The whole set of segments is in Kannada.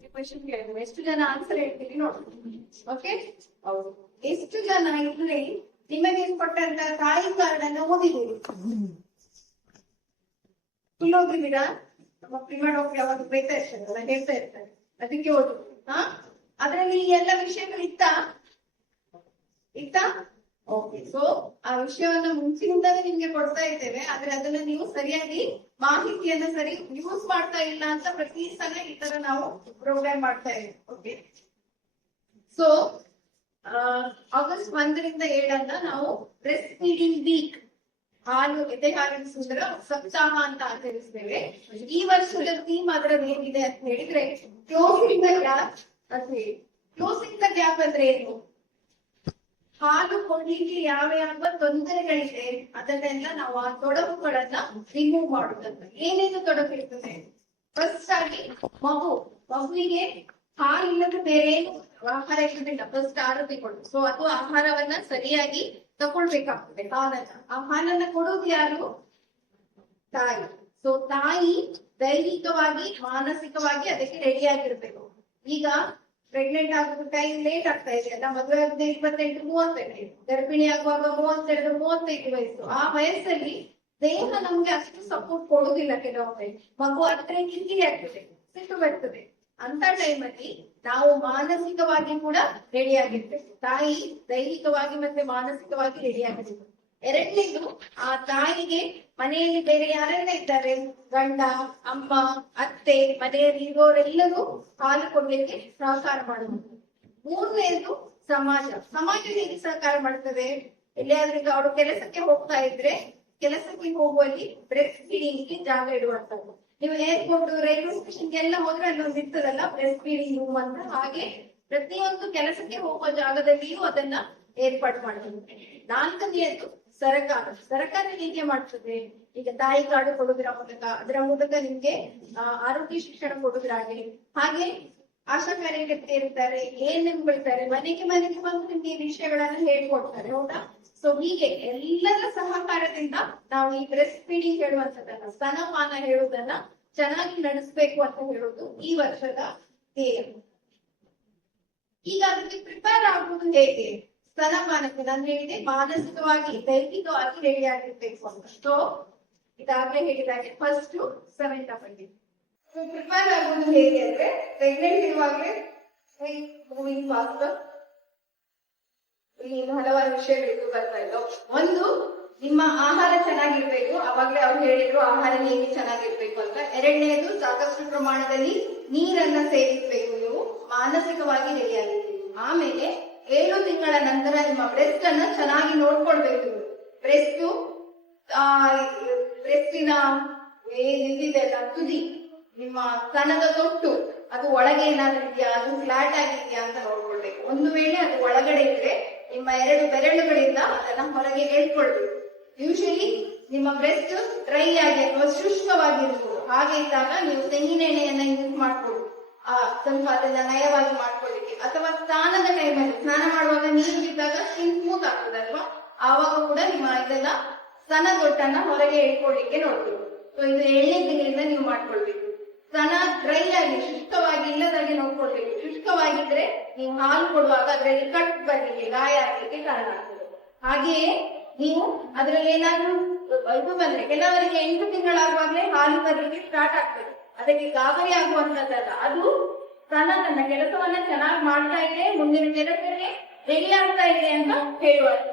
ಕ್ವೆಶನ್ ಕೇಳಿದ್ರೆ ಎಷ್ಟು ಜನ ಆನ್ಸರ್ ಹೇಳ್ತೀರಿ ನೋಡಿ. ಓಕೆ, ಹೌದು. ಎಷ್ಟು ಜನ ಇಲ್ಲಿ ನಿಮಗೆ ಕೊಟ್ಟಂತ ತಾಯಿ ಕಾರ್ಡ್ ಅನ್ನು ಓದಿದ್ದೀರಿ? ಫುಲ್ ಓದಿದ್ದೀರಾ? ನಮ್ಮ ಪ್ರಿಮಾ ಡಾಕ್ಟರ್ ಯಾವಾಗ ಬೈತಾ ಇರ್ತಾರೆ, ಹೇಳ್ತಾ ಇರ್ತಾರೆ, ಅದಕ್ಕೆ ಓದು. ಅದ್ರಲ್ಲಿ ಈ ಎಲ್ಲ ವಿಷಯಗಳು ಇತ್ತಾ? ಓಕೆ. ಸೊ ಆ ವಿಷಯವನ್ನ ಮುಂಚಿನಿಂದಾನೇ ನಿಮ್ಗೆ ಕೊಡ್ತಾ ಇದ್ದೇವೆ, ಆದ್ರೆ ಅದನ್ನ ನೀವು ಸರಿಯಾಗಿ ಮಾಹಿತಿಯನ್ನ ಸರಿ ಯೂಸ್ ಮಾಡ್ತಾ ಇಲ್ಲ ಅಂತ ಪ್ರತಿ ಸಲ ಈ ತರ ನಾವು ಪ್ರೋಗ್ರಾಮ್ ಮಾಡ್ತಾ ಇದ್ದೇವೆ. ಓಕೆ, ಸೊ ಆಗಸ್ಟ್ 1ರಿಂದ 7 ನಾವು ಬ್ರೆಸ್ಟ್ ಫೀಡಿಂಗ್ ವೀಕ್, ಹಾಲು ಎದೆ ಹಾಲಿಸುವುದರ ಸಪ್ತಾಹ ಅಂತ ಆಚರಿಸ್ತೇವೆ. ಈ ವರ್ಷದ ಥೀಮ್ ಅದರಲ್ಲಿ ಏನಿದೆ ಅಂತ ಹೇಳಿದ್ರೆ ಕ್ಲೋಸಿಂಗ್ ದ ಗ್ಯಾಪ್ ಅಂತ ಹೇಳಿ. ಕ್ಲೋಸಿಂಗ್ ದ ಗ್ಯಾಪ್ ಅಂದ್ರೆ ಏನು? ಹಾಲು ಕೊಡ್ಲಿಕ್ಕೆ ಯಾವ ಯಾವ ತೊಂದರೆಗಳಿದೆ ಅದನ್ನೆಲ್ಲ ನಾವು ಆ ತೊಡಕುಗಳನ್ನ ರಿಮೂವ್ ಮಾಡುದಂತ. ಏನೇನು ತೊಡಕು ಇರ್ತದೆ? ಫಸ್ಟ್ ಆಗಿ ಮಗುವಿಗೆ ಹಾಲಿಲ್ಲದ ಬೇರೆ ಆಹಾರ ಇರುವುದಿಲ್ಲ. ಫಸ್ಟ್ ಆರೋಗ್ಯ ಕೊಡು. ಸೊ ಅದು ಆಹಾರವನ್ನ ಸರಿಯಾಗಿ ತಗೊಳ್ಬೇಕಾಗ್ತದೆ. ಆ ಹಾಲನ್ನ ಕೊಡೋದು ಯಾರು? ತಾಯಿ. ಸೊ ತಾಯಿ ದೈಹಿಕವಾಗಿ ಮಾನಸಿಕವಾಗಿ ಅದಕ್ಕೆ ರೆಡಿ ಆಗಿರ್ಬೇಕು. ಈಗ ಪ್ರೆಗ್ನೆಂಟ್ ಆಗುವ ಟೈಮ್ ಲೇಟ್ ಆಗ್ತಾ ಇದೆ ಅಲ್ಲ, ಮದುವೆ ಆಗಿದೆ 28-35, ಗರ್ಭಿಣಿ ಆಗುವಾಗ 32-35 ವಯಸ್ಸು. ಆ ವಯಸ್ಸಲ್ಲಿ ದೇಹ ನಮ್ಗೆ ಅಷ್ಟು ಸಪೋರ್ಟ್ ಕೊಡುದಿಲ್ಲ. ಕೆಲವೊಮ್ಮೆ ಮಗು ಹತ್ರ ಕಿರಿಕಿರಿ ಆಗ್ತದೆ, ಸಿಟ್ಟು ಬರ್ತದೆ. ಅಂತ ಟೈಮಲ್ಲಿ ನಾವು ಮಾನಸಿಕವಾಗಿ ಕೂಡ ರೆಡಿ ಆಗಿರ್ಬೇಕು. ತಾಯಿ ದೈಹಿಕವಾಗಿ ಮತ್ತೆ ಮಾನಸಿಕವಾಗಿ ರೆಡಿ ಆಗಿರ್ಬೇಕು. ಎರಡನೇದು, ಆ ತಾಯಿಗೆ ಮನೆಯಲ್ಲಿ ಬೇರೆ ಯಾರೆಲ್ಲ ಇದ್ದಾರೆ, ಗಂಡ, ಅಮ್ಮ, ಅತ್ತೆ, ಮನೆಯಲ್ಲಿ ಇರೋರೆಲ್ಲರೂ ಹಾಲು ಕೊಡ್ಲಿಕ್ಕೆ ಸಹಕಾರ ಮಾಡುವುದು. ಮೂರನೇದು ಸಮಾಜ ಹೇಗೆ ಸಹಕಾರ ಮಾಡ್ತದೆ? ಎಲ್ಲಿಯಾದ್ರೂ ಈಗ ಅವರು ಕೆಲಸಕ್ಕೆ ಹೋಗ್ತಾ ಇದ್ರೆ ಕೆಲಸಕ್ಕೆ ಹೋಗುವಲ್ಲಿ ಬ್ರೆಸ್ಟ್ ಫೀಡಿಂಗ್ ಜಾಗ ಇಡುವಂತದ್ದು. ನೀವು ಏರ್ಪೋರ್ಟ್, ರೈಲ್ವೆ ಸ್ಟೇಷನ್ ಎಲ್ಲ ಹೋದ್ರೆ ಅಲ್ಲೊಂದು ಇರ್ತದಲ್ಲ ಬ್ರೆಸ್ಟ್ ಫೀಡಿಂಗ್ ರೂಮ್ ಅಂತ. ಹಾಗೆ ಪ್ರತಿಯೊಂದು ಕೆಲಸಕ್ಕೆ ಹೋಗುವ ಜಾಗದಲ್ಲಿಯೂ ಅದನ್ನ ಏರ್ಪಾಡು ಮಾಡಬಹುದು. ನಾಲ್ಕನೆಯದು ಸರ್ಕಾರ ಹೇಗೆ ಮಾಡ್ತದೆ? ಈಗ ತಾಯಿ ಕಾರ್ಡು ಕೊಡುವುದರ ಮೂಲಕ, ಅದರ ಮೂಲಕ ನಿಮ್ಗೆ ಆರೋಗ್ಯ ಶಿಕ್ಷಣ ಕೊಡುವುದಾಗಲಿ, ಹಾಗೆ ಆಶಾ ಕಾರ್ಯಕರ್ತೆ ಇರ್ತಾರೆ, ಏನೆಂಬಳ್ತಾರೆ, ಮನೆಗೆ ಬಂದು ನಿಮ್ಗೆ ಈ ವಿಷಯಗಳನ್ನ ಹೇಳ್ಕೊಡ್ತಾರೆ, ಹೌದಾ? ಸೊ ಹೀಗೆ ಎಲ್ಲರ ಸಹಕಾರದಿಂದ ನಾವು ಈ ಬ್ರೆಸ್ಟ್ ಫೀಡಿಂಗ್ ಹೇಳುವಂತದನ್ನ, ಸ್ತನಪಾನ ಹೇಳುವುದನ್ನ ಚೆನ್ನಾಗಿ ನಡೆಸಬೇಕು ಅಂತ ಹೇಳುವುದು ಈ ವರ್ಷದ ಧ್ಯೇಯ. ಈಗ ಅದಕ್ಕೆ ಪ್ರಿಪೇರ್ ಆಗುವುದು ಹೇಗೆ? ಸ್ತನಪಾನಕ್ಕೆ ನಾನು ಹೇಳಿದೆ ಮಾನಸಿಕವಾಗಿ ದೈಹಿಕವಾಗಿ ರೆಡಿ ಆಗಿರ್ಬೇಕು ಅಂತ. ಸೊ ಇದಾಗ್ಲೇ ಹೇಳಿದಾಗೆ ಫಸ್ಟ್ 7th ಬಗ್ಗೆ ಪ್ರಿಪೇರ್ ಆಗುವುದು ಹೇಗೆ ಅಂದ್ರೆ, ಪ್ರೆಗ್ನೆಂಟ್ ಇರುವಾಗಲೇ ಮೂವಿಂಗ್ ಫಾಸ್ಟರ್, ಇಲ್ಲಿ ಹಲವಾರು ವಿಷಯಗಳು ಬರ್ತಾ ಇದ್ದವು. ಒಂದು, ನಿಮ್ಮ ಆಹಾರ ಚೆನ್ನಾಗಿರ್ಬೇಕು. ಅವಾಗ್ಲೇ ಅವ್ರು ಹೇಳಿದ್ರು ಆಹಾರ ಹೇಗೆ ಚೆನ್ನಾಗಿರ್ಬೇಕು ಅಂತ. ಎರಡನೇದು, ಸಾಕಷ್ಟು ಪ್ರಮಾಣದಲ್ಲಿ ನೀರನ್ನ ಸೇವಿಸಬೇಕು. ನೀವು ಮಾನಸಿಕವಾಗಿ ರೆಡಿ ಆಗಿರ್ಬೇಕು. ಆಮೇಲೆ 7 ತಿಂಗಳ ನಂತರ ನಿಮ್ಮ ಬ್ರೆಸ್ಟ್ ಅನ್ನ ಚೆನ್ನಾಗಿ ನೋಡ್ಕೊಳ್ಬೇಕು. ಬ್ರೆಸ್ಟಿನ ಏನಿದೆಲ್ಲ ತುದಿ, ನಿಮ್ಮ ಸ್ತನದ ತೊಟ್ಟು, ಅದು ಒಳಗೆ ಏನಾದ್ರೂ ಇದೆಯಾ, ಅದು ಫ್ಲಾಟ್ ಆಗಿದೆಯಾ ಅಂತ ನೋಡ್ಕೊಳ್ಬೇಕು. ಒಂದು ವೇಳೆ ಅದು ಒಳಗಡೆ ಇದ್ರೆ ನಿಮ್ಮ 2 ಬೆರಳುಗಳಿಂದ ಅದನ್ನ ಹೊರಗೆ ಎಳ್ಕೊಳ್ಬೇಕು. ಯೂಶಲಿ ನಿಮ್ಮ ಬ್ರೆಸ್ಟ್ ಡ್ರೈ ಆಗಿ ಅಥವಾ ಶುಷ್ಕವಾಗಿರ್ಬೋದು. ಹಾಗೆ ಇದ್ದಾಗ ನೀವು ತೆಂಗಿನ ಎಣ್ಣೆಯನ್ನ ಯೂಸ್ ಮಾಡ್ಬೋದು, ಸ್ವಲ್ಪ ಅದನ್ನ ನಯವಾಗಿ ಮಾಡ್ಕೊಳ್ಳಿಕ್ಕೆ. ಅಥವಾ ಸ್ನಾನದ ಟೈಮಲ್ಲಿ, ಸ್ನಾನ ಮಾಡುವಾಗ ನೀರು ಬಿದ್ದಾಗ ಸ್ಕಿನ್ ಸ್ಮೂತ್ ಆಗ್ತದಲ್ವಾ, ಆವಾಗ ಕೂಡ ನಿಮ್ಮ ಇದೆಲ್ಲ ಸ್ತನ ತೊಟ್ಟನ್ನ ಹೊರಗೆ ಎಳ್ಕೊಳ್ಳಿಕ್ಕೆ ನೋಡ್ಬೇಕು. ಸೊ ಇದು 7ನೇ ತಿಂಗಳಿಂದ ನೀವು ಮಾಡ್ಕೊಳ್ಬೇಕು. ಸ್ತನ ಡ್ರೈ ಆಗಿ ಶುಷ್ಕವಾಗಿ ಇಲ್ಲದಾಗೆ ನೋಡ್ಕೊಳ್ಬೇಕು. ಶುಷ್ಕವಾಗಿದ್ರೆ ನೀವು ಹಾಲು ಕೊಡುವಾಗ ಅದರಲ್ಲಿ ಕಟ್ ಬರ್ಲಿಕ್ಕೆ, ಗಾಯ ಆಗ್ಲಿಕ್ಕೆ ಕಾರಣ ಆಗ್ತದೆ. ಹಾಗೆಯೇ ನೀವು ಅದರಲ್ಲಿ ಏನಾದ್ರೂ ಇದು ಬಂದ್ರೆ, ಕೆಲವರಿಗೆ 8 ತಿಂಗಳಾಗುವಾಗಲೇ ಹಾಲು ಬರಲಿಕ್ಕೆ ಸ್ಟಾರ್ಟ್ ಆಗ್ತದೆ. ಅದಕ್ಕೆ ಗಾಬರಿ ಆಗುವಂತದ್ದಲ್ಲ, ಅದು ಸ್ತನ ತನ್ನ ಕೆಲಸವನ್ನ ಚೆನ್ನಾಗಿ ಮಾಡ್ತಾ ಇದೆ, ಮುಂದಿನ ಕೆಲಸಕ್ಕೆ ರೆಡಿ ಆಗ್ತಾ ಇದೆ ಅಂತ ಹೇಳುವಂತ.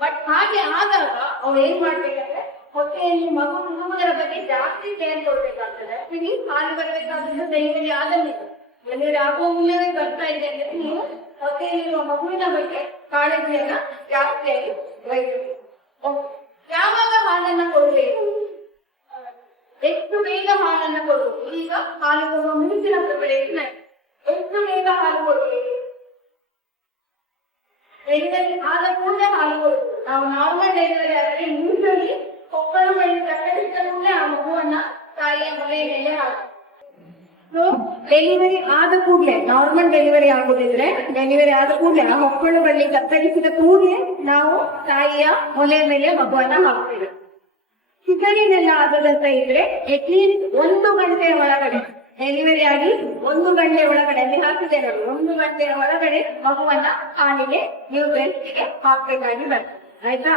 ಬಟ್ ಹಾಗೆ ಆದಾಗ ಅವ್ರು ಏನ್ ಮಾಡ್ಬೇಕಂದ್ರೆ, ಹೊಟ್ಟೆಯಲ್ಲಿ ಮಗು ಹುಡುಗುವುದರ ಬಗ್ಗೆ ಜಾಸ್ತಿ ಕೇರ್ ಕೊಡ್ಬೇಕಾಗ್ತದೆ. ಹಾಲು ಬರ್ಬೇಕಾದ್ರೆ ಡೆಲಿವರಿ ಆದ ಮೇಲೆ, ಡೆಲಿವರಿ ಆಗುವ ಮುನ್ನವೇ ಬರ್ತಾ ಇದೆ ಅಂದ್ರೆ ನೀವು ಹೊಟ್ಟೆಯಲ್ಲಿರುವ ಮಗುವಿನ ಬಗ್ಗೆ ಕಾಳಜಿಯನ್ನ ಜಾಸ್ತಿಯಾಗಿ ವಹಿಸಬೇಕು. ಯಾವಾಗ ಹಾಲನ್ನ ಕೊಡ್ಬೇಕು, ಎಷ್ಟು ಬೇಗ ಹಾಲನ್ನ ಕೊಡುವುದು. ಈಗ ಹಾಲು ಕೊಡುವ ಮುಂಚಿನ ಪ್ರಿಪರೇಷನ್ ಎಷ್ಟು ಬೇಗ ಹಾಲು ಕೊಡಬೇಕು, ಡೆಲಿವರಿ ಆದ ಕೂಡಲೇ ಹಾಲು ಕೊಡುವುದು. ನಾವು ನಾರ್ಮಲ್ ಡೆಲಿವರಿ ಆದರೆ ಯೂಶಲಿ ಹೊಕ್ಕಳು ಬೆಳೆದು ಕಟ್ಟಡಿಸಿದ ಕೂಡಲೇ ಆ ಮಗುವನ್ನ ತಾಯಿಯ ಮೊಲೆ ಮೇಲೆ ಹಾಕಿ. ಸೊ ಡೆಲಿವರಿ ಆದ ಕೂಡಲೇ, ನಾರ್ಮಲ್ ಡೆಲಿವರಿ ಆಗುದಿದ್ರೆ ಡೆಲಿವರಿ ಆದ ಕೂಡಲೇ ಆ ಹೊಕ್ಕಳು ಬಳ್ಳಿ ಕತ್ತರಿಸಿದ ಕೂಡಲೇ ನಾವು ತಾಯಿಯ ಮೊಲೆ ಮೇಲೆ ಮಗುವನ್ನ ಹಾಕ್ತೇವೆ. ಸಿಸರಿನೆಲ್ಲ ಆಗದಂತ ಇದ್ರೆ ಅಟ್ಲೀಸ್ಟ್ 1 ಗಂಟೆಯ ಒಳಗಡೆ ಡೆಲಿವರಿ ಆಗಿ 1 ಗಂಟೆ ಒಳಗಡೆ ಅಲ್ಲಿ ಹಾಕಿದ್ದೇನೆ, 1 ಗಂಟೆಯ ಒಳಗಡೆ ಮಗುವನ್ನ ಹಾಲಿಗೆ ನೀವು ಬ್ರೆಸ್ಟ್ಗೆ ಹಾಕ್ಬೇಕಾಗಿ ಬರ್ತದೆ. ಆಯ್ತಾ?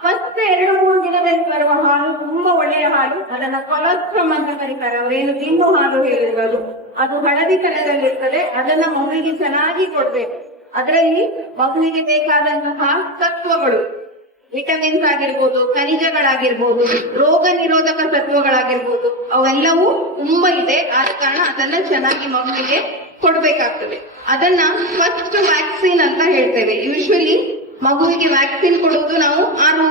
ಫಸ್ಟ್ 2-3 ದಿನದಲ್ಲಿ ಬರುವ ಹಾಲು ತುಂಬಾ ಒಳ್ಳೆಯ ಹಾಲು. ಅದನ್ನ ಕೊಲೆಸ್ಟ್ರಾಲ್ ಅಂತ ಕರೀತಾರೆ. ಅವರೇನು ತಿಂಬು ಹಾಲು ಹೇಳಿರೋದು ಅದು ಹಳದಿ ಕಲರಲ್ಲಿರ್ತದೆ. ಅದನ್ನ ಮಗುವಿಗೆ ಚೆನ್ನಾಗಿ ಕೊಡ್ಬೇಕು. ಅದರಲ್ಲಿ ಮಗುವಿಗೆ ಬೇಕಾದಂತಹ ಸತ್ವಗಳು, ವಿಟಮಿನ್ಸ್ ಆಗಿರ್ಬೋದು, ಖನಿಜಗಳಾಗಿರ್ಬೋದು, ರೋಗ ನಿರೋಧಕ ಸತ್ವಗಳಾಗಿರ್ಬೋದು, ಅವೆಲ್ಲವೂ ತುಂಬಾ ಇದೆ. ಆದ ಕಾರಣ ಅದನ್ನ ಚೆನ್ನಾಗಿ ಮಗುವಿಗೆ ಕೊಡ್ಬೇಕಾಗ್ತದೆ. ಅದನ್ನ ಫಸ್ಟ್ ವ್ಯಾಕ್ಸಿನ್ ಅಂತ ಹೇಳ್ತೇವೆ. ಯೂಶುವಲಿ ಮಗುವಿಗೆ ವ್ಯಾಕ್ಸಿನ್ ಕೊಡುವುದು ನಾವು 6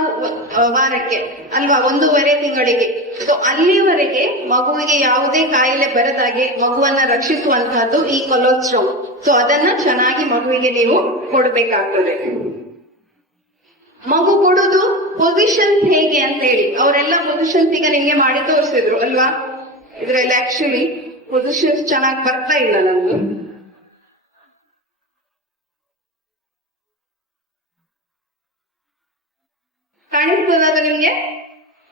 ವಾರಕ್ಕೆ ಅಲ್ವಾ, 1.5 ತಿಂಗಳಿಗೆ. ಸೊ ಅಲ್ಲಿವರೆಗೆ ಮಗುವಿಗೆ ಯಾವುದೇ ಕಾಯಿಲೆ ಬರದಾಗೆ ಮಗುವನ್ನ ರಕ್ಷಿಸುವಂತಹದ್ದು ಈ ಕೊಲೆಸ್ಟ್ರಾಲ್. ಸೊ ಅದನ್ನ ಚೆನ್ನಾಗಿ ಮಗುವಿಗೆ ನೀವು ಕೊಡ್ಬೇಕಾಗ್ತದೆ. ಮಗು ಕೊಡುದು ಪೊಸಿಷನ್ಸ್ ಹೇಗೆ ಅಂತ ಹೇಳಿ ಅವರೆಲ್ಲ ಪೊಸಿಷನ್ಸ್ ಈಗ ನಿಮ್ಗೆ ಮಾಡಿ ತೋರಿಸಿದ್ರು ಅಲ್ವಾ. ಇದ್ರಲ್ಲಿ ಆಕ್ಚುಲಿ ಪೊಸಿಷನ್ಸ್ ಚೆನ್ನಾಗಿ ಬರ್ತಾ ಇಲ್ಲ ನಮ್ದು. ಕಾಣಿಸ್ತದ ನಿಮ್ಗೆ?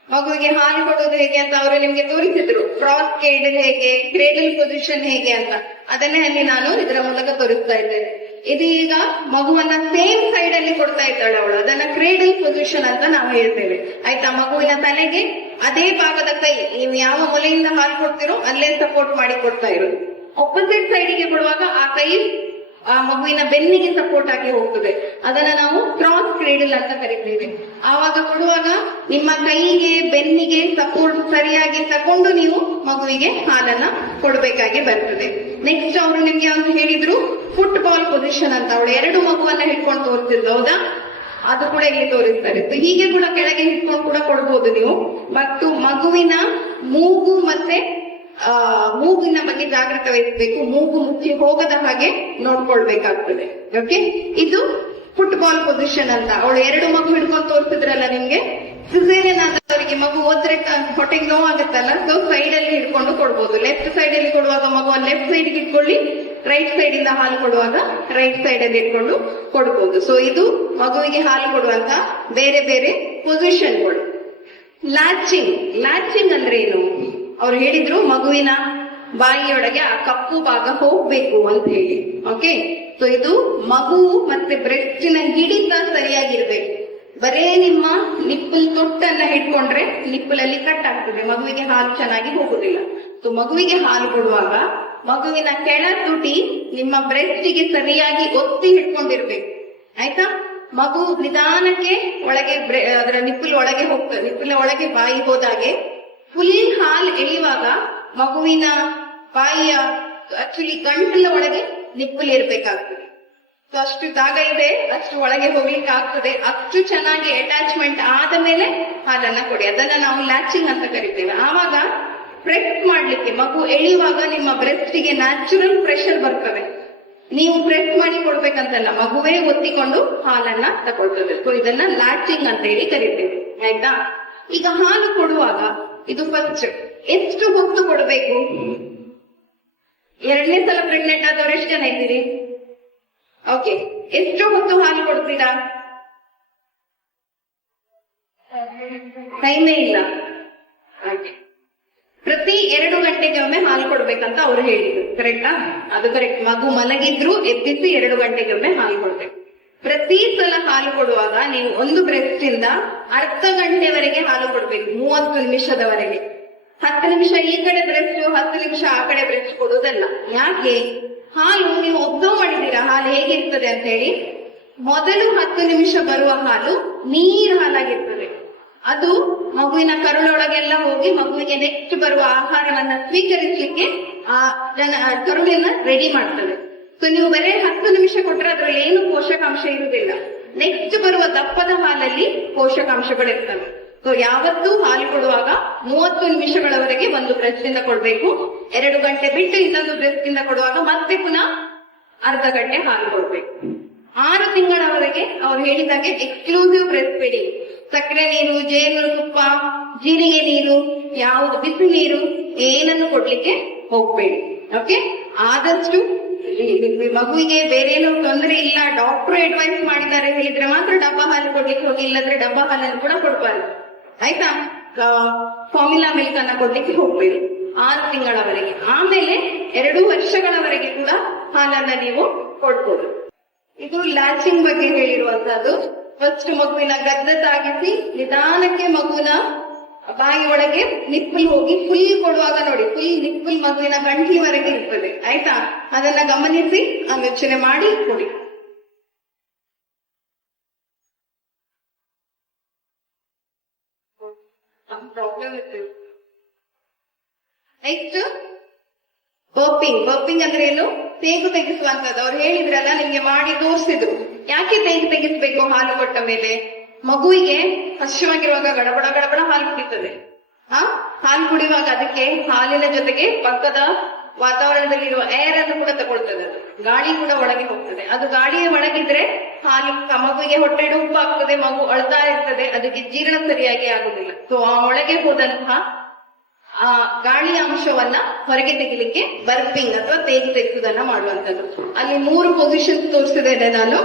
ಮಗುವಿಗೆ ಹಾಲು ಕೊಡೋದು ಹೇಗೆ ಅಂತ ಅವರು ನಿಮ್ಗೆ ತೋರಿಸಿದ್ರು. ಕ್ರಾಸ್ ಕ್ರೇಡಲ್ ಹೇಗೆ, ಕ್ರೇಡಲ್ ಪೊಸಿಷನ್ ಹೇಗೆ ಅಂತ, ಅದನ್ನೇ ಅಲ್ಲಿ ನಾನು ಇದರ ಮೂಲಕ ತೋರಿಸ್ತಾ ಇದ್ದೇನೆ. ಇದು ಈಗ ಮಗುವನ್ನ ಸೇಮ್ ಸೈಡ್ ಅಲ್ಲಿ ಕೊಡ್ತಾ ಇದ್ದಾಳೆ ಅವಳು, ಅದನ್ನ ಕ್ರೇಡಲ್ ಪೊಸಿಷನ್ ಅಂತ ನಾವು ಹೇಳ್ತೇವೆ. ಆಯ್ತಾ? ಮಗುವಿನ ತಲೆಗೆ ಅದೇ ಭಾಗದ ಕೈ, ನೀವು ಯಾವ ಮೂಲೆಯಿಂದ ಹಾಲು ಕೊಡ್ತಿರೋ ಅಲ್ಲೇ ಸಪೋರ್ಟ್ ಮಾಡಿ ಕೊಡ್ತಾ ಇರೋದು. ಆಪೋಸಿಟ್ ಸೈಡಿಗೆ ಕೊಡುವಾಗ ಆ ಕೈ ಆ ಮಗುವಿನ ಬೆನ್ನಿಗೆ ಸಪೋರ್ಟ್ ಆಗಿ ಹೋಗ್ತದೆ. ಅದನ್ನ ನಾವು ಕ್ರಾಸ್ ಕ್ರೇಡಲ್ ಅಂತ ಕರಿತೇವೆ. ಆವಾಗ ಕೊಡುವಾಗ ನಿಮ್ಮ ಕೈಗೆ ಬೆನ್ನಿಗೆ ಸಪೋರ್ಟ್ ಸರಿಯಾಗಿ ತಕೊಂಡು ನೀವು ಮಗುವಿಗೆ ಹಾಲನ್ನ ಕೊಡಬೇಕಾಗಿ ಬರ್ತದೆ. ನೆಕ್ಸ್ಟ್ ಅವರು ನಿಮ್ಗೆ ಒಂದು ಹೇಳಿದ್ರು ಫುಟ್ಬಾಲ್ ಪೊಸಿಷನ್ ಅಂತ. ಅವಳು 2 ಮಗುವನ್ನ ಹಿಡ್ಕೊಂಡು ತೋರಿಸಿದ್ರು, ಹೌದಾ? ಅದು ಕೂಡ ಇಲ್ಲಿ ತೋರಿಸ್ತಾರೆ. ಹೀಗೆ ಕೂಡ ಕೆಳಗೆ ಹಿಡ್ಕೊಂಡು ಕೂಡ ಕೊಡ್ಬೋದು ನೀವು. ಬಟ್ ಮಗುವಿನ ಮೂಗು ಮತ್ತೆ ಮೂಗಿನ ಬಗ್ಗೆ ಜಾಗೃತೆ ವಹಿಸಬೇಕು. ಮೂಗು ಮುಚ್ಚಿ ಹೋಗದ ಹಾಗೆ ನೋಡ್ಕೊಳ್ಬೇಕಾಗ್ತದೆ. ಓಕೆ, ಇದು ಫುಟ್ಬಾಲ್ ಪೊಸಿಷನ್ ಅಂತ. ಅವಳು 2 ಮಗು ಹಿಡ್ಕೊಂಡು ತೋರಿಸಿದ್ರಲ್ಲ ನಿಮ್ಗೆ. ಸಿಸೇರಿಯನ್ ಆದವರಿಗೆ ಮಗು ಓದ್ರೆ ಹೊಟ್ಟೆಗೆ ನೋವಾಗುತ್ತಲ್ಲ, ಸೊ ಸೈಡ್ ಅಲ್ಲಿ ಹಿಡ್ಕೊಂಡು ಕೊಡ್ಬೋದು. ಲೆಫ್ಟ್ ಸೈಡ್ ಅಲ್ಲಿ ಕೊಡುವಾಗ ಮಗುವನ್ನು ಲೆಫ್ಟ್ ಸೈಡ್ ಇಟ್ಕೊಳ್ಳಿ, ರೈಟ್ ಸೈಡ್ ಇಂದ ಹಾಲು ಕೊಡುವಾಗ ರೈಟ್ ಸೈಡ್ ಅಲ್ಲಿ ಇಟ್ಕೊಂಡು ಕೊಡ್ಬೋದು. ಸೊ ಇದು ಮಗುವಿಗೆ ಹಾಲು ಕೊಡುವಂತ ಬೇರೆ ಬೇರೆ ಪೊಸಿಷನ್ಗಳು. ಲ್ಯಾಚಿಂಗ್. ಲ್ಯಾಚಿಂಗ್ ಅಂದ್ರೆ ಏನು? ಅವ್ರು ಹೇಳಿದ್ರು ಮಗುವಿನ ಬಾಯಿಯೊಳಗೆ ಆ ಕಪ್ಪು ಭಾಗ ಹೋಗ್ಬೇಕು ಅಂತ ಹೇಳಿ. ಓಕೆ, ಸೊ ಇದು ಮಗು ಮತ್ತೆ ಬ್ರೆಸ್ಟಿನ ಹಿಡಿತ ಸರಿಯಾಗಿರ್ಬೇಕು. ಬರೇ ನಿಮ್ಮ ನಿಪ್ಪಲ್ ತೊಟ್ಟನ್ನ ಹಿಡ್ಕೊಂಡ್ರೆ ನಿಪ್ಪಲಲ್ಲಿ ಕಟ್ ಆಗ್ತದೆ, ಮಗುವಿಗೆ ಹಾಲು ಚೆನ್ನಾಗಿ ಹೋಗುದಿಲ್ಲ. ಸೊ ಮಗುವಿಗೆ ಹಾಲು ಕೊಡುವಾಗ ಮಗುವಿನ ಕೆಳ ತುಟಿ ನಿಮ್ಮ ಬ್ರೆಸ್ಟಿಗೆ ಸರಿಯಾಗಿ ಒತ್ತಿ ಹಿಡ್ಕೊಂಡಿರ್ಬೇಕು. ಆಯ್ತಾ? ಮಗು ನಿಧಾನಕ್ಕೆ ಒಳಗೆ ಅದರ ನಿಪ್ಪಲ್ ಒಳಗೆ ಹೋಗ್ತದೆ. ನಿಪ್ಪಲ ಒಳಗೆ ಬಾಯಿ ಹೋದಾಗೆ ಫುಲ್ ಹಾಲು ಎಳೆಯುವಾಗ ಮಗುವಿನ ಬಾಯಿಯ ಆಕ್ಚುಲಿ ಗಂಟಲ ಒಳಗೆ ನಿಪ್ಪಲ್ ಇರ್ಬೇಕಾಗ್ತದೆ. ಸೊ ಅಷ್ಟು ಜಾಗ ಇದೆ, ಅಷ್ಟು ಒಳಗೆ ಹೋಗ್ಲಿಕ್ಕೆ ಆಗ್ತದೆ. ಅಷ್ಟು ಚೆನ್ನಾಗಿ ಅಟ್ಯಾಚ್ಮೆಂಟ್ ಆದ ಮೇಲೆ ಹಾಲನ್ನ ಕೊಡಿ. ಅದನ್ನ ನಾವು ಲ್ಯಾಚಿಂಗ್ ಅಂತ ಕರಿತೇವೆ. ಆವಾಗ ಪ್ರೆಸ್ ಮಾಡ್ಲಿಕ್ಕೆ ಮಗು ಎಳೆಯುವಾಗ ನಿಮ್ಮ ಬ್ರೆಸ್ಟಿಗೆ ನ್ಯಾಚುರಲ್ ಪ್ರೆಷರ್ ಬರ್ತದೆ. ನೀವು ಪ್ರೆಸ್ ಮಾಡಿ ಕೊಡ್ಬೇಕಂತಲ್ಲ, ಮಗುವೇ ಒತ್ತಿಕೊಂಡು ಹಾಲನ್ನ ತಗೊಳ್ತದೆ. ಸೊ ಇದನ್ನ ಲ್ಯಾಚಿಂಗ್ ಅಂತ ಹೇಳಿ ಕರಿತೇವೆ. ಆಯ್ತಾ? ಈಗ ಹಾಲು ಕೊಡುವಾಗ ಇದು ಫಸ್ಟ್ ಎಷ್ಟು ಹೊತ್ತು ಕೊಡಬೇಕು? 2ನೇ ಸಲ ಪ್ರೆಗ್ನೆಂಟ್ ಆದವ್ರು ಎಷ್ಟು ಜನ ಇದ್ದೀರಿ? ಓಕೆ, ಎಷ್ಟು ಹೊತ್ತು ಹಾಲು ಕೊಡ್ತೀರಾ? ಟೈಮೇ ಇಲ್ಲ. ಪ್ರತಿ 2 ಗಂಟೆಗೆ ಒಮ್ಮೆ ಹಾಲು ಕೊಡ್ಬೇಕಂತ ಅವ್ರು ಹೇಳಿದ್ರು. ಕರೆಕ್ಟಾ? ಅದು ಕರೆಕ್ಟ್. ಮಗು ಮಲಗಿದ್ರು ಎಬ್ಬಿಸಿ 2 ಗಂಟೆಗೆ ಒಮ್ಮೆ ಹಾಲು ಕೊಡ್ಬೇಕು. ಪ್ರತಿ ಸಲ ಹಾಲು ಕೊಡುವಾಗ ನೀವು ಒಂದು ಬ್ರೆಸ್ಟ್ ಇಂದ ಅರ್ಧ ಗಂಟೆವರೆಗೆ ಹಾಲು ಕೊಡ್ಬೇಕು, 30 ನಿಮಿಷದವರೆಗೆ. 10 ನಿಮಿಷ ಈ ಕಡೆ ಬ್ರೆಸ್ಟ್, 10 ನಿಮಿಷ ಆ ಕಡೆ ಬ್ರೆಸ್ಟ್ ಕೊಡುವುದಲ್ಲ. ಯಾಕೆ? ಹಾಲು ನೀವು ಒಬ್ಸರ್ವ್ ಮಾಡಿದ್ದೀರಾ ಹಾಲು ಹೇಗಿರ್ತದೆ ಅಂತ ಹೇಳಿ. ಮೊದಲು 10 ನಿಮಿಷ ಬರುವ ಹಾಲು ನೀರ್ ಹಾಲಾಗಿರ್ತದೆ. ಅದು ಮಗುವಿನ ಕರುಳೊಳಗೆಲ್ಲ ಹೋಗಿ ಮಗುವಿಗೆ ನೆಕ್ಸ್ಟ್ ಬರುವ ಆಹಾರವನ್ನ ಸ್ವೀಕರಿಸಲಿಕ್ಕೆ ಆ ಕರುಳನ್ನ ರೆಡಿ ಮಾಡ್ತದೆ. ಸೊ ನೀವು ಬರೀ 10 ನಿಮಿಷ ಕೊಟ್ರೆ ಅದ್ರಲ್ಲಿ ಏನು ಪೋಷಕಾಂಶ ಇರುವುದಿಲ್ಲ. ನೆಕ್ಸ್ಟ್ ಬರುವ ದಪ್ಪದ ಹಾಲಲ್ಲಿ ಪೋಷಕಾಂಶಗಳಿರ್ತವೆ. ಸೊ ಯಾವತ್ತೂ ಹಾಲು ಕೊಡುವಾಗ 30 ನಿಮಿಷಗಳವರೆಗೆ ಒಂದು ಬ್ರೆಸ್ಟ್ ಇಂದ ಕೊಡ್ಬೇಕು. 2 ಗಂಟೆ ಬಿಟ್ಟು ಇನ್ನೊಂದು ಬ್ರೆಸ್ಟ್ ಇಂದ ಕೊಡುವಾಗ ಮತ್ತೆ ಪುನಃ ಅರ್ಧ ಗಂಟೆ ಹಾಲು ಕೊಡ್ಬೇಕು. 6 ತಿಂಗಳವರೆಗೆ ಅವ್ರು ಹೇಳಿದಾಗೆ ಎಕ್ಸ್ಕ್ಲೂಸಿವ್ ಬ್ರೆಸ್ಟ್ ಫೀಡಿಂಗ್. ಸಕ್ಕರೆ ನೀರು, ಜೇನು ತುಪ್ಪ, ಜೀರಿಗೆ ನೀರು, ಯಾವುದು ಬಿಸಿ ನೀರು ಏನನ್ನು ಕೊಡ್ಲಿಕ್ಕೆ ಹೋಗ್ಬೇಡಿ. ಓಕೆ, ಆದಷ್ಟು ಮಗುವಿಗೆ ಬೇರೆ ಏನೋ ತೊಂದರೆ ಇಲ್ಲ, ಡಾಕ್ಟರ್ ಅಡ್ವೈಸ್ ಮಾಡಿದ್ದಾರೆ ಹೇಳಿದ್ರೆ ಮಾತ್ರ ಡಬ್ಬ ಹಾಲು ಕೊಡ್ಲಿಕ್ಕೆ ಹೋಗಿ, ಇಲ್ಲದ್ರೆ ಡಬ್ಬ ಹಾಲನ್ನು ಕೂಡ ಕೊಡ್ಬಾರ್ದು. ಆಯ್ತಾ? ಫಾರ್ಮುಲಾ ಮಿಲ್ಕ್ ಅನ್ನ ಕೊಡ್ಲಿಕ್ಕೆ ಹೋಗ್ಬೇಡಿ 6 ತಿಂಗಳವರೆಗೆ. ಆಮೇಲೆ 2 ವರ್ಷಗಳವರೆಗೆ ಕೂಡ ಹಾಲನ್ನ ನೀವು ಕೊಡ್ಬೋದು. ಇದು ಲ್ಯಾಚಿಂಗ್ ಬಗ್ಗೆ ಹೇಳಿರುವಂತಹದ್ದು. ಫಸ್ಟ್ ಮಗುವಿನ ಗದ್ದ ತಾಗಿಸಿ ನಿಧಾನಕ್ಕೆ ಮಗುವಿನ ಬಾಯಿ ಒಳಗೆ ನಿಪ್ಪಲ್ ಹೋಗಿ ಫುಲ್ ಕೊಡುವಾಗ ನೋಡಿ, ಫುಲ್ ನಿಪ್ಪಲ್ ಮಗುವಿನ ಗಂಟಿವರೆಗೆ ಇರ್ತದೆ. ಆಯ್ತಾ? ಅದನ್ನ ಗಮನಿಸಿ ಆಲೋಚನೆ ಮಾಡಿ ಕೊಡಿ. ನೆಕ್ಸ್ಟ್ ಬರ್ಪಿಂಗ್ ಅಂದ್ರೆ ಏನು? ತೇಗು ತೆಗೆಸುವಂತದ್ದು. ಅವ್ರು ಹೇಳಿದ್ರಲ್ಲ, ನಿಮ್ಗೆ ಮಾಡಿ ತೋರಿಸಿದ್ರು. ಯಾಕೆ ತೇಗು ತೆಗೆಸ್ಬೇಕು ಹಾಲು ಕೊಟ್ಟ ಮೇಲೆ? ಮಗುವಿಗೆ ಹಸಿವಾಗಿರುವಾಗ ಗಡಬಡ ಗಡಬಡ ಹಾಲು ಕುಡಿತದೆ. ಹಾಲು ಕುಡಿಯುವಾಗ ಅದಕ್ಕೆ ಹಾಲಿನ ಜೊತೆಗೆ ಪಕ್ಕದ ವಾತಾವರಣದಲ್ಲಿರುವ ಏರ್ ಅನ್ನು ಕೂಡ ತಗೊಳ್ತದೆ. ಅದು ಗಾಳಿ ಕೂಡ ಒಳಗೆ ಹೋಗ್ತದೆ. ಅದು ಗಾಳಿಯ ಒಳಗಿದ್ರೆ ಹಾಲು ಮಗುವಿಗೆ ಹೊಟ್ಟೆ ಉಪ್ಪಾಗ್ತದೆ, ಮಗು ಅಳ್ತಾ ಇರ್ತದೆ, ಅದಕ್ಕೆ ಜೀರ್ಣ ಸರಿಯಾಗಿ ಆಗುದಿಲ್ಲ. ಸೊ ಆ ಒಳಗೆ ಹೋದಂತಹ ಆ ಗಾಳಿಯ ಅಂಶವನ್ನ ಹೊರಗೆ ತೆಗಿಲಿಕ್ಕೆ ಬರ್ಪಿಂಗ್ ಅಥವಾ ತೇಗು ತೆಗೆಸುವುದನ್ನ ಮಾಡುವಂತದ್ದು. ಅಲ್ಲಿ 3 ಪೊಸಿಷನ್ ತೋರಿಸಿದ್ದೇನೆ ನಾನು.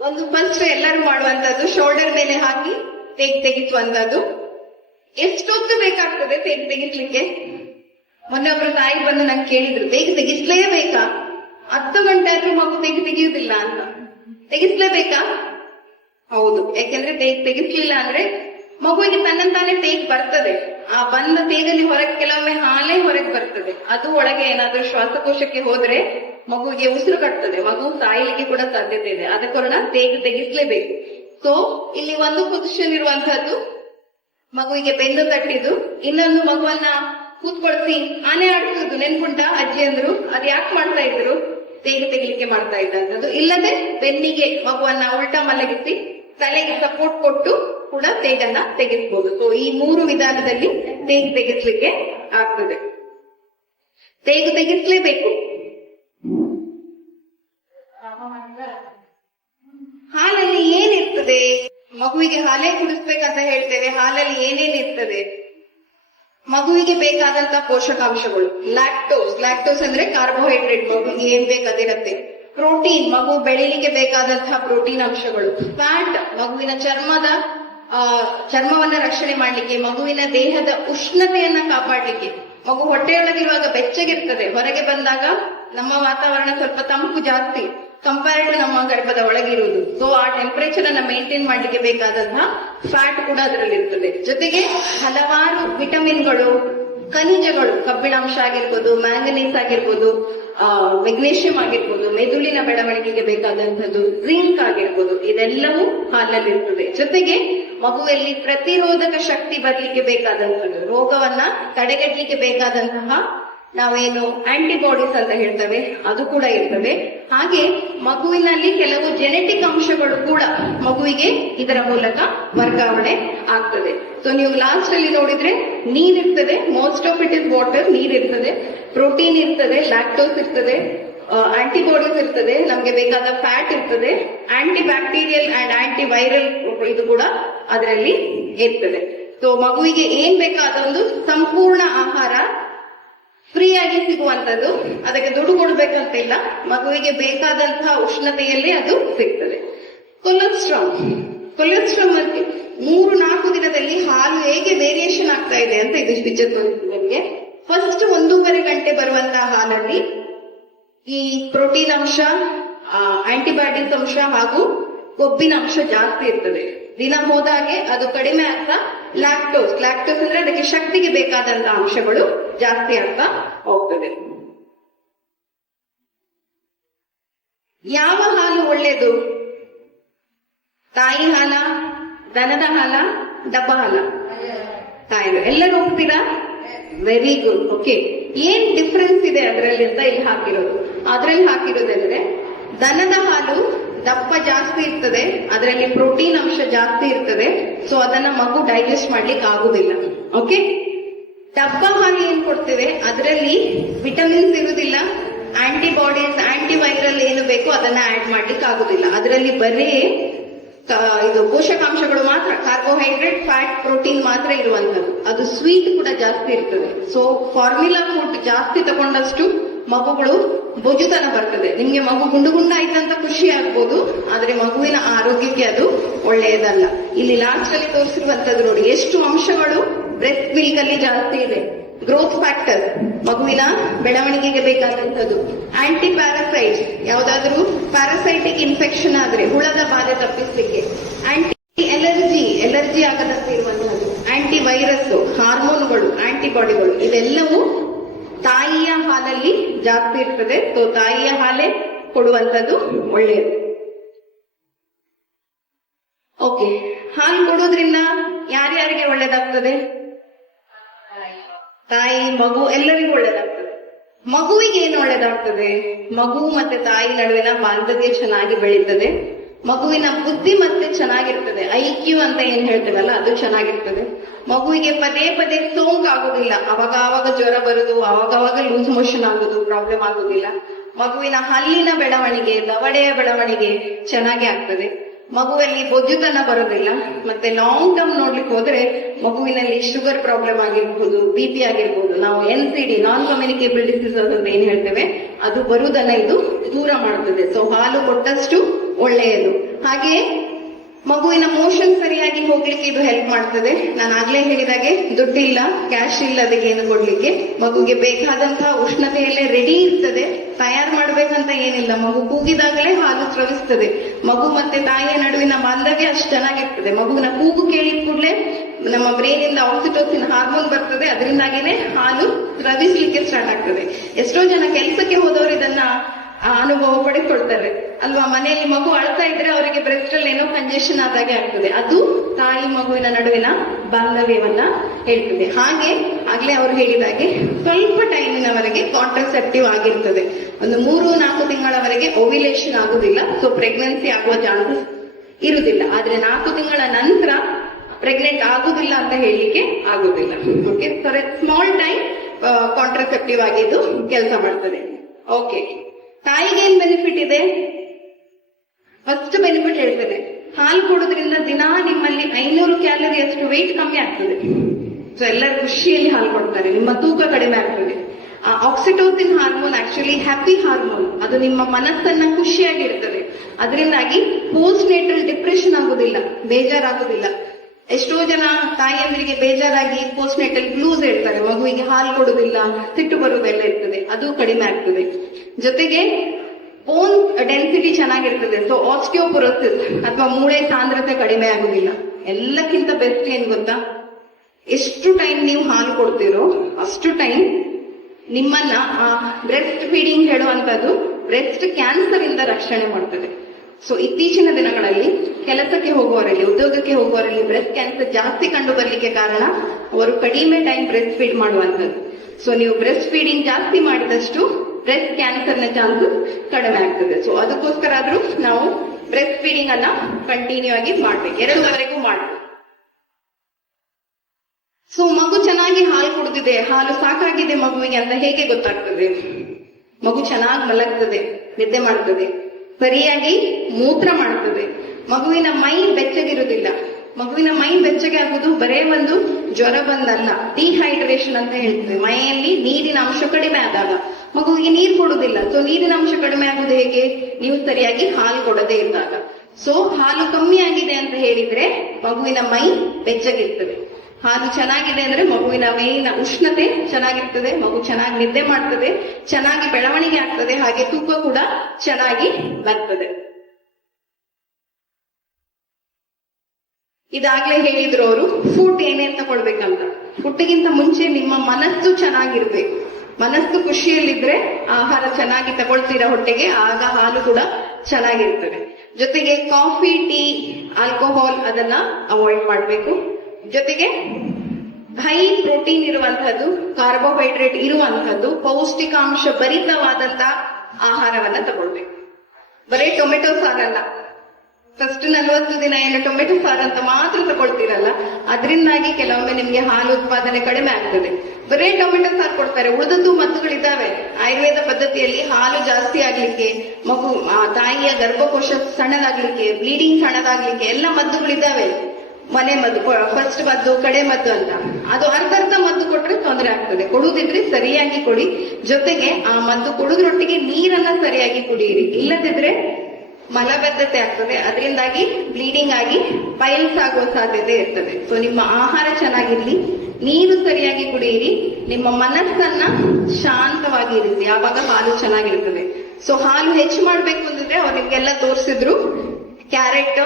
ಒಂದು ಫಸ್ಟ್ ಎಲ್ಲರೂ ಮಾಡುವಂತದ್ದು, ಶೋಲ್ಡರ್ ಮೇಲೆ ಹಾಕಿ ತೇಗು ತೆಗಿಸುವಂತದ್ದು. ಎಷ್ಟೊತ್ತು ಬೇಕಾಗ್ತದೆ ತೇಗು ತೆಗಿಸ್ಲಿಕ್ಕೆ? ಮೊನ್ನೆ ಒಬ್ರು ತಾಯಿ ಬಂದು ನಂಗೆ ಕೇಳಿದ್ರು, ತೇಗು ತೆಗಿಸ್ಲೇಬೇಕಾ? 10 ಗಂಟೆ ಆದ್ರೂ ಮಗು ತೇಗು ತೆಗಿಯುವುದಿಲ್ಲ ಅಂತ. ತೆಗಿಸ್ಲೇಬೇಕಾ? ಹೌದು. ಯಾಕೆಂದ್ರೆ ತೇಗು ತೆಗಿಸ್ಲಿಲ್ಲ ಅಂದ್ರೆ ಮಗುವಿಗೆ ತನ್ನಂತಾನೆ ತೇಗು ಬರ್ತದೆ. ಆ ಬಂದ ತೇಗಲ್ಲಿ ಹೊರಗೆ ಕೆಲವೊಮ್ಮೆ ಹಾಲೇ ಹೊರಗೆ ಬರ್ತದೆ. ಅದು ಒಳಗೆ ಏನಾದ್ರೂ ಶ್ವಾಸಕೋಶಕ್ಕೆ ಹೋದ್ರೆ ಮಗುವಿಗೆ ಉಸಿರು ಕಟ್ತದೆ, ಮಗು ಸಾಯಲಿಕ್ಕೆ ಕೂಡ ಸಾಧ್ಯತೆ ಇದೆ. ಆದ ಕಾರಣ ತೇಗು ತೆಗಿಸ್ಲೇಬೇಕು. ಸೊ ಇಲ್ಲಿ ಒಂದು ಪೊಸಿಷನ್ ಇರುವಂತಹದ್ದು, ಮಗುವಿಗೆ ಬೆನ್ನು ತಟ್ಟಿದ್ದು. ಇನ್ನೊಂದು, ಮಗುವನ್ನ ಕೂತ್ಕೊಳ್ಸಿ ಆನೆ ಆಡಿಸುದು. ನೆನ್ಪುಂಟ ಅಜ್ಜಿ ಅಂದ್ರು? ಅದು ಯಾಕೆ ಮಾಡ್ತಾ ಇದ್ರು? ತೇಗು ತೆಗಿಲಿಕ್ಕೆ ಮಾಡ್ತಾ ಇದ್ದಂಥದ್ದು. ಇಲ್ಲದೆ ಬೆನ್ನಿಗೆ ಮಗುವನ್ನ ಉಲ್ಟಾ ಮಲಗಿಸಿ ತಲೆಗೆ ಸಪೋರ್ಟ್ ಕೊಟ್ಟು ಕೂಡ ತೇಗನ್ನ ತೆಗೆಸ್ಬೋದು. ಸೊ ಈ 3 ವಿಧಾನದಲ್ಲಿ ತೇಗು ತೆಗೆಸ್ಲಿಕ್ಕೆ ಆಗ್ತದೆ. ತೇಗು ತೆಗೆಸ್ಲೇಬೇಕು. ಹಾಲಲ್ಲಿ ಏನಿರ್ತದೆ? ಮಗುವಿಗೆ ಹಾಲೇ ಕುಡಿಸ್ಬೇಕಂತ ಹೇಳ್ತೇವೆ. ಹಾಲಲ್ಲಿ ಏನೇನಿರ್ತದೆ? ಮಗುವಿಗೆ ಬೇಕಾದಂತ ಪೋಷಕಾಂಶಗಳು. ಲ್ಯಾಕ್ಟೋಸ್ ಅಂದ್ರೆ ಕಾರ್ಬೋಹೈಡ್ರೇಟ್, ಮಗುವಿಗೆ ಏನ್ ಬೇಕಾದಿರತ್ತೆ. ಪ್ರೋಟೀನ್, ಮಗು ಬೆಳಿಲಿಕ್ಕೆ ಬೇಕಾದಂತಹ ಪ್ರೋಟೀನ್ ಅಂಶಗಳು. ಫ್ಯಾಟ್, ಮಗುವಿನ ಚರ್ಮವನ್ನ ರಕ್ಷಣೆ ಮಾಡ್ಲಿಕ್ಕೆ, ಮಗುವಿನ ದೇಹದ ಉಷ್ಣತೆಯನ್ನ ಕಾಪಾಡ್ಲಿಕ್ಕೆ. ಮಗು ಹೊಟ್ಟೆಯೊಳಗಿರುವಾಗ ಬೆಚ್ಚಗಿರ್ತದೆ, ಹೊರಗೆ ಬಂದಾಗ ನಮ್ಮ ವಾತಾವರಣ ಸ್ವಲ್ಪ ತಂಪು ಜಾಸ್ತಿ ಕಂಪೇರ್ಡ್ ಟು ನಮ್ಮ ಗರ್ಭದ ಒಳಗಿರುವುದು. ಸೊ ಆ ಟೆಂಪರೇಚರ್ ಅನ್ನ ಮೇಂಟೈನ್ ಮಾಡ್ಲಿಕ್ಕೆ ಬೇಕಾದಂತಹ ಫ್ಯಾಟ್ ಕೂಡ ಅದರಲ್ಲಿ ಇರ್ತದೆ. ಜೊತೆಗೆ ಹಲವಾರು ವಿಟಮಿನ್ಗಳು, ಖನಿಜಗಳು, ಕಬ್ಬಿಣಾಂಶ ಆಗಿರ್ಬೋದು, ಮ್ಯಾಂಗನೀಸ್ ಆಗಿರ್ಬೋದು, ಮೆಗ್ನೀಷಿಯಂ ಆಗಿರ್ಬೋದು, ಮೆದುಳಿನ ಬೆಳವಣಿಗೆಗೆ ಬೇಕಾದಂಥದ್ದು, ಜಿಂಕ್ ಆಗಿರ್ಬೋದು, ಇದೆಲ್ಲವೂ ಹಾಲಲ್ಲಿ ಇರ್ತದೆ. ಜೊತೆಗೆ ಮಗುವಲ್ಲಿ ಪ್ರತಿರೋಧಕ ಶಕ್ತಿ ಬರ್ಲಿಕ್ಕೆ ಬೇಕಾದಂಥದ್ದು, ರೋಗವನ್ನ ತಡೆಗಟ್ಟಲಿಕ್ಕೆ ಬೇಕಾದಂತಹ ನಾವೇನು ಆಂಟಿಬಾಡೀಸ್ ಅಂತ ಹೇಳ್ತೇವೆ, ಅದು ಕೂಡ ಇರ್ತದೆ. ಹಾಗೆ ಮಗುವಿನಲ್ಲಿ ಕೆಲವು ಜೆನೆಟಿಕ್ ಅಂಶಗಳು ಕೂಡ ಮಗುವಿಗೆ ಇದರ ಮೂಲಕ ವರ್ಗಾವಣೆ ಆಗ್ತದೆ. ಸೊ ನೀವು ಲಾಸ್ಟ್ ಅಲ್ಲಿ ನೋಡಿದ್ರೆ ನೀರಿರ್ತದೆ, most of it is water. ನೀರಿರ್ತದೆ, ಪ್ರೋಟೀನ್ ಇರ್ತದೆ, ಲ್ಯಾಕ್ಟೋಸ್ ಇರ್ತದೆ, ಆಂಟಿಬಾಡೀಸ್ ಇರ್ತದೆ, ನಮ್ಗೆ ಬೇಕಾದ ಫ್ಯಾಟ್ ಇರ್ತದೆ, anti bacterial and anti viral ಇದು ಕೂಡ ಅದರಲ್ಲಿ ಇರ್ತದೆ. ಸೊ ಮಗುವಿಗೆ ಏನ್ ಬೇಕಾದ ಒಂದು ಸಂಪೂರ್ಣ ಆಹಾರ ಫ್ರೀಯಾಗಿ ಸಿಗುವಂತದ್ದು. ಅದಕ್ಕೆ ದುಡ್ಡು ಕೊಡ್ಬೇಕಂತ ಇಲ್ಲ, ಮಗುವಿಗೆ ಬೇಕಾದಂತಹ ಉಷ್ಣತೆಯಲ್ಲಿ ಅದು ಸಿಗ್ತದೆ. ಕೊಲೆಸ್ಟ್ರಾಲ್ ಅಲ್ಲಿ 3-4 ದಿನದಲ್ಲಿ ಹಾಲು ಹೇಗೆ ವೇರಿಯೇಷನ್ ಆಗ್ತಾ ಇದೆ ಅಂತ ಇದು ಪಿಕ್ಚರ್ ನಿಮಗೆ. ಫಸ್ಟ್ 1.5 ಗಂಟೆ ಬರುವಂತಹ ಹಾಲಲ್ಲಿ ಈ ಪ್ರೋಟೀನ್ ಅಂಶ, ಆಂಟಿಬಯೋಟಿಕ್ಸ್ ಅಂಶ ಹಾಗೂ ಕೊಬ್ಬಿನ ಅಂಶ ಜಾಸ್ತಿ ಇರ್ತದೆ. ದಿನ ಹೋದಾಗೆ ಅದು ಕಡಿಮೆ ಆಗ್ತಾ ಲ್ಯಾಕ್ಟೋಸ್ ಅಂದ್ರೆ ಅದಕ್ಕೆ ಶಕ್ತಿಗೆ ಬೇಕಾದಂತಹ ಅಂಶಗಳು ಜಾಸ್ತಿ ಆಗ್ತಾ ಹೋಗ್ತದೆ. ಯಾವ ಹಾಲು ಒಳ್ಳೇದು? ತಾಯಿ ಹಾಲ, ದನದ ಹಾಲ, ಡಬ್ಬ ಹಾಲ? ತಾಯಿದು. ಎಲ್ಲರೂ ಹೋಗ್ತೀರಾ? Very good. ಓಕೆ, ಏನ್ ಡಿಫ್ರೆನ್ಸ್ ಇದೆ ಅದರಲ್ಲಿ ಅಂತ ಇಲ್ಲಿ ಹಾಕಿರೋದು. ಅದರಲ್ಲಿ ಹಾಕಿರೋದಂದ್ರೆ ದನದ ಹಾಲು ದಪ್ಪ ಜಾಸ್ತಿ ಇರ್ತದೆ, ಅದರಲ್ಲಿ ಪ್ರೋಟೀನ್ ಅಂಶ ಜಾಸ್ತಿ ಇರ್ತದೆ. ಸೊ ಅದನ್ನ ಮಗು ಡೈಜೆಸ್ಟ್ ಮಾಡ್ಲಿಕ್ಕೆ ಆಗುದಿಲ್ಲ. ಓಕೆ, ಡಬ್ಬ ಹಾಲು ಏನ್ ಕೊಡ್ತೇವೆ ಅದರಲ್ಲಿ ವಿಟಮಿನ್ಸ್ ಇರುವುದಿಲ್ಲ, ಆಂಟಿಬಾಡೀಸ್, ಆಂಟಿವೈರಲ್ ಏನು ಬೇಕೋ ಅದನ್ನ ಆಡ್ ಮಾಡ್ಲಿಕ್ಕೆ ಆಗುದಿಲ್ಲ. ಅದರಲ್ಲಿ ಬರೀ ಇದು ಪೋಷಕಾಂಶಗಳು ಮಾತ್ರ, ಕಾರ್ಬೋಹೈಡ್ರೇಟ್, ಫ್ಯಾಟ್, ಪ್ರೋಟೀನ್ ಮಾತ್ರ ಇರುವಂತದ್ದು. ಅದು ಸ್ವೀಟ್ ಕೂಡ ಜಾಸ್ತಿ ಇರ್ತದೆ. ಸೊ ಫಾರ್ಮುಲಾ ಫುಡ್ ಜಾಸ್ತಿ ತಗೊಂಡಷ್ಟು ಮಗುಗಳು ಬೊಜುತನ ಬರ್ತದೆ. ನಿಮ್ಗೆ ಮಗು ಗುಂಡು ಆಯ್ತಂತ ಖುಷಿ ಆಗ್ಬೋದು, ಆದ್ರೆ ಮಗುವಿನ ಆರೋಗ್ಯಕ್ಕೆ ಅದು ಒಳ್ಳೆಯದಲ್ಲ. ಇಲ್ಲಿ ಲಾಸ್ಟ್ ಅಲ್ಲಿ ತೋರಿಸಿರುವಂತದ್ದು ನೋಡಿ, ಎಷ್ಟು ಅಂಶಗಳು ಬ್ರೆಸ್ಟ್ ಮಿಲ್ಕ್ ಅಲ್ಲಿ ಜಾಸ್ತಿ ಇದೆ. ಗ್ರೋತ್ ಫ್ಯಾಕ್ಟರ್, ಮಗುವಿನ ಬೆಳವಣಿಗೆಗೆ ಬೇಕಾದಂಥದ್ದು. ಆಂಟಿ ಪ್ಯಾರಾಸೈಟ್, ಯಾವ್ದಾದ್ರು ಪ್ಯಾರಾಸೈಟಿಕ್ ಇನ್ಫೆಕ್ಷನ್ ಆದ್ರೆ ಹುಳದ ಬಾಧೆ ತಪ್ಪಿಸ್ಲಿಕ್ಕೆ. ಆಂಟಿ ಎಲರ್ಜಿ ಆಗದಂತೆ ಇರುವಂತಹದ್ದು. ಆಂಟಿ ವೈರಸ್, ಹಾರ್ಮೋನ್ಗಳು, ಆಂಟಿಬಾಡಿಗಳು, ಇದೆಲ್ಲವೂ ತಾಯಿಯ ಹಾಲಲ್ಲಿ ಜಾಸ್ತಿ ಇರ್ತದೆ. ಸೊ ತಾಯಿಯ ಹಾಲೇ ಕೊಡುವಂತದ್ದು ಒಳ್ಳೆಯದು. ಓಕೆ, ಹಾಲು ಕೊಡೋದ್ರಿಂದ ಯಾರ್ಯಾರಿಗೆ ಒಳ್ಳೇದಾಗ್ತದೆ? ತಾಯಿ, ಮಗು ಎಲ್ಲರಿಗೂ ಒಳ್ಳೇದಾಗ್ತದೆ. ಮಗುವಿಗೆ ಏನು ಒಳ್ಳೇದಾಗ್ತದೆ? ಮಗು ಮತ್ತೆ ತಾಯಿ ನಡುವಿನ ಬಾಂಧವ್ಯ ಚೆನ್ನಾಗಿ ಬೆಳೀತದೆ. ಮಗುವಿನ ಬುದ್ಧಿ ಮತ್ತೆ ಚೆನ್ನಾಗಿರ್ತದೆ. IQ ಅಂತ ಏನ್ ಹೇಳ್ತೇವಲ್ಲ ಅದು ಚೆನ್ನಾಗಿರ್ತದೆ. ಮಗುವಿಗೆ ಪದೇ ಪದೇ ಸೋಂಕು ಆಗುದಿಲ್ಲ. ಅವಾಗ ಜ್ವರ ಬರುದು, ಅವಾಗ ಲೂಸ್ ಮೋಷನ್ ಆಗುದು ಪ್ರಾಬ್ಲಮ್ ಆಗುದಿಲ್ಲ. ಮಗುವಿನ ಹಲ್ಲಿನ ಬೆಳವಣಿಗೆ, ದವಡೆಯ ಬೆಳವಣಿಗೆ ಚೆನ್ನಾಗಿ ಆಗ್ತದೆ. ಮಗುವಲ್ಲಿ ಬೊಜ್ಜುತನ ಬರೋದಿಲ್ಲ. ಮತ್ತೆ ಲಾಂಗ್ ಟರ್ಮ್ ನೋಡ್ಲಿಕ್ಕೆ ಹೋದ್ರೆ ಮಗುವಿನಲ್ಲಿ ಶುಗರ್ ಪ್ರಾಬ್ಲಮ್ ಆಗಿರ್ಬೋದು, BP ಆಗಿರ್ಬೋದು, ನಾವು NCD, ನಾನ್ ಕಮ್ಯುನಿಕೇಬಲ್ ಡಿಸೀಸಸ್ ಅಂತ ಏನ್ ಹೇಳ್ತೇವೆ, ಅದು ಬರುವುದನ್ನ ಇದು ದೂರ ಮಾಡ್ತದೆ. ಸೊ ಹಾಲು ಕೊಟ್ಟಷ್ಟು ಒಳ್ಳೆಯದು. ಹಾಗೆ ಮಗುವಿನ ಮೋಷನ್ ಸರಿಯಾಗಿ ಹೋಗ್ಲಿಕ್ಕೆ ಇದು ಹೆಲ್ಪ್ ಮಾಡ್ತದೆ. ನಾನು ಆಗ್ಲೇ ಹೇಳಿದಾಗೆ ದುಡ್ಡಿಲ್ಲ, ಕ್ಯಾಶ್ ಇಲ್ಲ ಅದಕ್ಕೆ ಏನು ಕೊಡ್ಲಿಕ್ಕೆ. ಮಗುಗೆ ಬೇಕಾದಂತಹ ಉಷ್ಣತೆಯಲ್ಲೇ ರೆಡಿ ಇರ್ತದೆ, ತಯಾರು ಮಾಡ್ಬೇಕಂತ ಏನಿಲ್ಲ. ಮಗು ಕೂಗಿದಾಗಲೇ ಹಾಲು ಸ್ರವಿಸ್ತದೆ. ಮಗು ಮತ್ತೆ ತಾಯಿಯ ನಡುವಿನ ಬಾಂಧವ್ಯ ಅಷ್ಟು ಚೆನ್ನಾಗಿರ್ತದೆ. ಮಗುವಿನ ಕೂಗು ಕೇಳಿದ ಕೂಡಲೇ ನಮ್ಮ ಬ್ರೈನ್ ಇಂದ ಆಕ್ಸಿಟೋಸಿನ್ ಹಾರ್ಮೋನ್ ಬರ್ತದೆ. ಅದರಿಂದಾಗೇನೆ ಹಾಲು ಸ್ರವಿಸ್ಲಿಕ್ಕೆ ಸ್ಟಾರ್ಟ್ ಆಗ್ತದೆ. ಎಷ್ಟೋ ಜನ ಕೆಲಸಕ್ಕೆ ಹೋದವರು ಇದನ್ನ ಅನುಭವ ಪಡೆದುಕೊಳ್ತಾರೆ ಅಲ್ವಾ. ಮನೆಯಲ್ಲಿ ಮಗು ಅಳ್ತಾ ಇದ್ರೆ ಅವರಿಗೆ ಬ್ರೆಸ್ಟ್ ಅಲ್ಲಿ ಏನೋ ಕಂಜೆಷನ್ ಆದಾಗೆ ಆಗ್ತದೆ. ಅದು ತಾಯಿ ಮಗುವಿನ ನಡುವಿನ ಬಾಂಧವ್ಯವನ್ನ ಹೇಳ್ತದೆ. ಹಾಗೆ ಆಗ್ಲೇ ಅವರು ಹೇಳಿದಾಗೆ ಸ್ವಲ್ಪ ಟೈಮಿನವರೆಗೆ ಕಾಂಟ್ರಸೆಪ್ಟಿವ್ ಆಗಿರ್ತದೆ. ಒಂದು 3-4 ತಿಂಗಳವರೆಗೆ ಓವ್ಯುಲೇಷನ್ ಆಗುದಿಲ್ಲ. ಸೊ ಪ್ರೆಗ್ನೆನ್ಸಿ ಆಗುವ ಚಾನ್ಸಸ್ ಇರುವುದಿಲ್ಲ. ಆದ್ರೆ 4 ತಿಂಗಳ ನಂತರ ಪ್ರೆಗ್ನೆಂಟ್ ಆಗುದಿಲ್ಲ ಅಂತ ಹೇಳಲಿಕ್ಕೆ ಆಗುದಿಲ್ಲ. Okay, for A small time contraceptive ಆಗಿದ್ದು ಕೆಲಸ ಮಾಡ್ತದೆ. ಓಕೆ, ತಾಯಿಗೆ ಏನ್ ಬೆನಿಫಿಟ್ ಇದೆ? ಫಸ್ಟ್ ಬೆನಿಫಿಟ್ ಹೇಳ್ತೇನೆ. ಹಾಲು ಕೊಡೋದ್ರಿಂದ ದಿನಾ ನಿಮ್ಮಲ್ಲಿ 500 ಕ್ಯಾಲರಿ ಅಷ್ಟು ವೆಯ್ಟ್ ಕಮ್ಮಿ ಆಗ್ತದೆ. ಸೊ ಎಲ್ಲರೂ ಖುಷಿಯಲ್ಲಿ ಹಾಲು ಕೊಡ್ತಾರೆ, ನಿಮ್ಮ ತೂಕ ಕಡಿಮೆ ಆಗ್ತದೆ. Oxytocin hormone actually happy hormone. ಅದು ನಿಮ್ಮ ಮನಸ್ಸನ್ನ ಖುಷಿಯಾಗಿರ್ತದೆ. ಅದರಿಂದಾಗಿ ಪೋಸ್ಟ್ ನೇಟಲ್ ಡಿಪ್ರೆಷನ್ ಆಗುದಿಲ್ಲ, ಬೇಜಾರಾಗುದಿಲ್ಲ. ಎಷ್ಟೋ ಜನ ತಾಯಿಯಂದರಿಗೆ ಬೇಜಾರಾಗಿ ಪೋಸ್ಟ್ ನೇಟಲ್ ಬ್ಲೂಸ್ ಹೇಳ್ತಾರೆ, ಮಗುವಿಗೆ ಹಾಲು ಕೊಡುದಿಲ್ಲ, ಸಿಟ್ಟು ಬರುವುದೆಲ್ಲ ಇರ್ತದೆ. ಅದು ಕಡಿಮೆ ಆಗ್ತದೆ. ಜೊತೆಗೆ ಬೋನ್ ಡೆನ್ಸಿಟಿ ಚೆನ್ನಾಗಿರ್ತದೆ. ಸೊ ಆಸ್ಟಿಯೋಪೊರೋಸಿಸ್ ಅಥವಾ ಮೂಳೆ ಸಾಂದ್ರತೆ ಕಡಿಮೆ ಆಗುದಿಲ್ಲ. ಎಲ್ಲಕ್ಕಿಂತ ಬೆಸ್ಟ್ ಏನ್ ಗೊತ್ತಾ? ಎಷ್ಟು ಟೈಮ್ ನೀವು ಹಾಲು ಕೊಡ್ತೀರೋ ಅಷ್ಟು ಟೈಮ್ ನಿಮ್ಮನ್ನ ಬ್ರೆಸ್ಟ್ ಫೀಡಿಂಗ್ ಹೇಳುವಂತದ್ದು ಬ್ರೆಸ್ಟ್ ಕ್ಯಾನ್ಸರ್ ಇಂದ ರಕ್ಷಣೆ ಮಾಡ್ತದೆ. ಸೊ ಇತ್ತೀಚಿನ ದಿನಗಳಲ್ಲಿ ಕೆಲಸಕ್ಕೆ ಹೋಗುವವರಲ್ಲಿ, ಉದ್ಯೋಗಕ್ಕೆ ಹೋಗುವವರಲ್ಲಿ ಬ್ರೆಸ್ಟ್ ಕ್ಯಾನ್ಸರ್ ಜಾಸ್ತಿ ಕಂಡು ಬರ್ಲಿಕ್ಕೆ ಕಾರಣ ಅವರು ಕಡಿಮೆ ಟೈಮ್ ಬ್ರೆಸ್ಟ್ ಫೀಡ್ ಮಾಡುವಂತದ್ದು. ಸೊ ನೀವು ಬ್ರೆಸ್ಟ್ ಫೀಡಿಂಗ್ ಜಾಸ್ತಿ ಮಾಡಿದಷ್ಟು ಬ್ರೆಸ್ಟ್ ಕ್ಯಾನ್ಸರ್ ನ ಚಾನ್ಸಸ್ ಕಡಿಮೆ ಆಗ್ತದೆ. ಸೊ ಅದಕ್ಕೋಸ್ಕರ ಆದ್ರೂ ನಾವು ಬ್ರೆಸ್ಟ್ ಫೀಡಿಂಗ್ ಅನ್ನ ಕಂಟಿನ್ಯೂ ಆಗಿ ಮಾಡ್ಬೇಕು, 2ವರೆಗೂ ಮಾಡ್ಬೇಕು. ಸೊ ಮಗು ಚೆನ್ನಾಗಿ ಹಾಲು ಕುಡಿದಿದೆ, ಹಾಲು ಸಾಕಾಗಿದೆ ಮಗುವಿಗೆ ಅಂತ ಹೇಗೆ ಗೊತ್ತಾಗ್ತದೆ? ಮಗು ಚೆನ್ನಾಗಿ ಮಲಗ್ತದೆ, ನಿದ್ದೆ ಮಾಡ್ತದೆ, ಸರಿಯಾಗಿ ಮೂತ್ರ ಮಾಡ್ತದೆ, ಮಗುವಿನ ಮೈ ಬೆಚ್ಚಗಿರುವುದಿಲ್ಲ. ಮಗುವಿನ ಮೈ ಬೆಚ್ಚಗೆ ಆಗುದು ಬರೇ ಒಂದು ಜ್ವರ ಬಂದಲ್ಲ, ಡಿಹೈಡ್ರೇಷನ್ ಅಂತ ಹೇಳ್ತೇವೆ. ಮೈಯಲ್ಲಿ ನೀರಿನ ಅಂಶ ಕಡಿಮೆ ಆದಾಗ ಮಗುವಿಗೆ ನೀರು ಕೊಡುದಿಲ್ಲ. ಸೊ ನೀರಿನ ಅಂಶ ಕಡಿಮೆ ಆಗುದು ಹೇಗೆ? ನೀವು ಸರಿಯಾಗಿ ಹಾಲು ಕೊಡದೇ ಇದ್ದಾಗ. ಸೊ ಹಾಲು ಕಮ್ಮಿ ಆಗಿದೆ ಅಂತ ಹೇಳಿದ್ರೆ ಮಗುವಿನ ಮೈ ಬೆಚ್ಚಗಿರ್ತದೆ. ಹಾಲು ಚೆನ್ನಾಗಿದೆ ಅಂದ್ರೆ ಮಗುವಿನ ಮೈನ ಉಷ್ಣತೆ ಚೆನ್ನಾಗಿರ್ತದೆ, ಮಗು ಚೆನ್ನಾಗಿ ನಿದ್ದೆ ಮಾಡ್ತದೆ, ಚೆನ್ನಾಗಿ ಬೆಳವಣಿಗೆ ಆಗ್ತದೆ, ಹಾಗೆ ತೂಕ ಕೂಡ ಚೆನ್ನಾಗಿ ಬರ್ತದೆ. ಇದಾಗ್ಲೇ ಹೇಳಿದ್ರು ಅವರು ಫುಡ್ ಏನೇನ್ ತಗೊಳ್ಬೇಕಂತ. ಫುಡ್ಗಿಂತ ಮುಂಚೆ ನಿಮ್ಮ ಮನಸ್ಸು ಚೆನ್ನಾಗಿರ್ಬೇಕು. ಮನಸ್ಸು ಖುಷಿಯಲ್ಲಿದ್ರೆ ಆಹಾರ ಚೆನ್ನಾಗಿ ತಗೊಳ್ತೀರಾ ಹೊಟ್ಟೆಗೆ, ಆಗ ಹಾಲು ಕೂಡ ಚೆನ್ನಾಗಿರ್ತದೆ. ಜೊತೆಗೆ ಕಾಫಿ, ಟೀ, ಆಲ್ಕೋಹಾಲ್ ಅದನ್ನ ಅವಾಯ್ಡ್ ಮಾಡಬೇಕು. ಜೊತೆಗೆ ಹೈ ಪ್ರೋಟೀನ್ ಇರುವಂತಹದ್ದು, ಕಾರ್ಬೋಹೈಡ್ರೇಟ್ ಇರುವಂತಹದ್ದು, ಪೌಷ್ಟಿಕಾಂಶ ಭರಿತವಾದಂತ ಆಹಾರವನ್ನ ತಗೊಳ್ಬೇಕು. ಬರೀ ಟೊಮೆಟೊ ಸಾರಲ್ಲ, ಫಸ್ಟ್ 40 ದಿನ ಏನು ಟೊಮೆಟೊ ಸಾರು ಅಂತ ಮಾತ್ರ ತಗೊಳ್ತೀರಲ್ಲ, ಅದರಿಂದಾಗಿ ಕೆಲವೊಮ್ಮೆ ನಿಮ್ಗೆ ಹಾಲು ಉತ್ಪಾದನೆ ಕಡಿಮೆ ಆಗ್ತದೆ. ಬರೀ ಟೊಮೆಟೊ ಸಾರು ಕೊಡ್ತಾರೆ, ಉಳಿದದ್ದು ಮದ್ದುಗಳಿದ್ದಾವೆ. ಆಯುರ್ವೇದ ಪದ್ಧತಿಯಲ್ಲಿ ಹಾಲು ಜಾಸ್ತಿ ಆಗ್ಲಿಕ್ಕೆ, ಮಗು ತಾಯಿಯ ಗರ್ಭಕೋಶ ಸಣ್ಣದಾಗ್ಲಿಕ್ಕೆ, ಬ್ಲೀಡಿಂಗ್ ಸಣ್ಣದಾಗ್ಲಿಕ್ಕೆ ಎಲ್ಲ ಮದ್ದುಗಳಿದ್ದಾವೆ. ಮನೆ ಮದ್ದು, ಫಸ್ಟ್ ಮದ್ದು, ಕಡೆ ಮದ್ದು ಅಂತ. ಅದು ಅರ್ಧ ಮದ್ದು ಕೊಟ್ರೆ ತೊಂದರೆ ಆಗ್ತದೆ. ಕೊಡುದಿದ್ರೆ ಸರಿಯಾಗಿ ಕೊಡಿ. ಜೊತೆಗೆ ಆ ಮದ್ದು ಕೊಡುದ್ರೊಟ್ಟಿಗೆ ನೀರನ್ನ ಸರಿಯಾಗಿ ಕುಡಿಯಿರಿ. ಇಲ್ಲದಿದ್ರೆ ಮಲಬದ್ಧತೆ ಆಗ್ತದೆ, ಅದರಿಂದಾಗಿ ಬ್ಲೀಡಿಂಗ್ ಆಗಿ ಪೈಲ್ಸ್ ಆಗುವ ಸಾಧ್ಯತೆ ಇರ್ತದೆ. ಸೊ ನಿಮ್ಮ ಆಹಾರ ಚೆನ್ನಾಗಿರ್ಲಿ, ನೀರು ಸರಿಯಾಗಿ ಕುಡಿಯಿರಿ, ನಿಮ್ಮ ಮನಸ್ಸನ್ನ ಶಾಂತವಾಗಿ ಇರಿಸಿ, ಆವಾಗ ಹಾಲು ಚೆನ್ನಾಗಿರ್ತದೆ. ಸೊ ಹಾಲು ಹೆಚ್ಚು ಮಾಡ್ಬೇಕು ಅಂತಂದ್ರೆ ಅವ್ರು ನಿಮ್ಗೆಲ್ಲ ತೋರಿಸಿದ್ರು. ಕ್ಯಾರೆಟ್,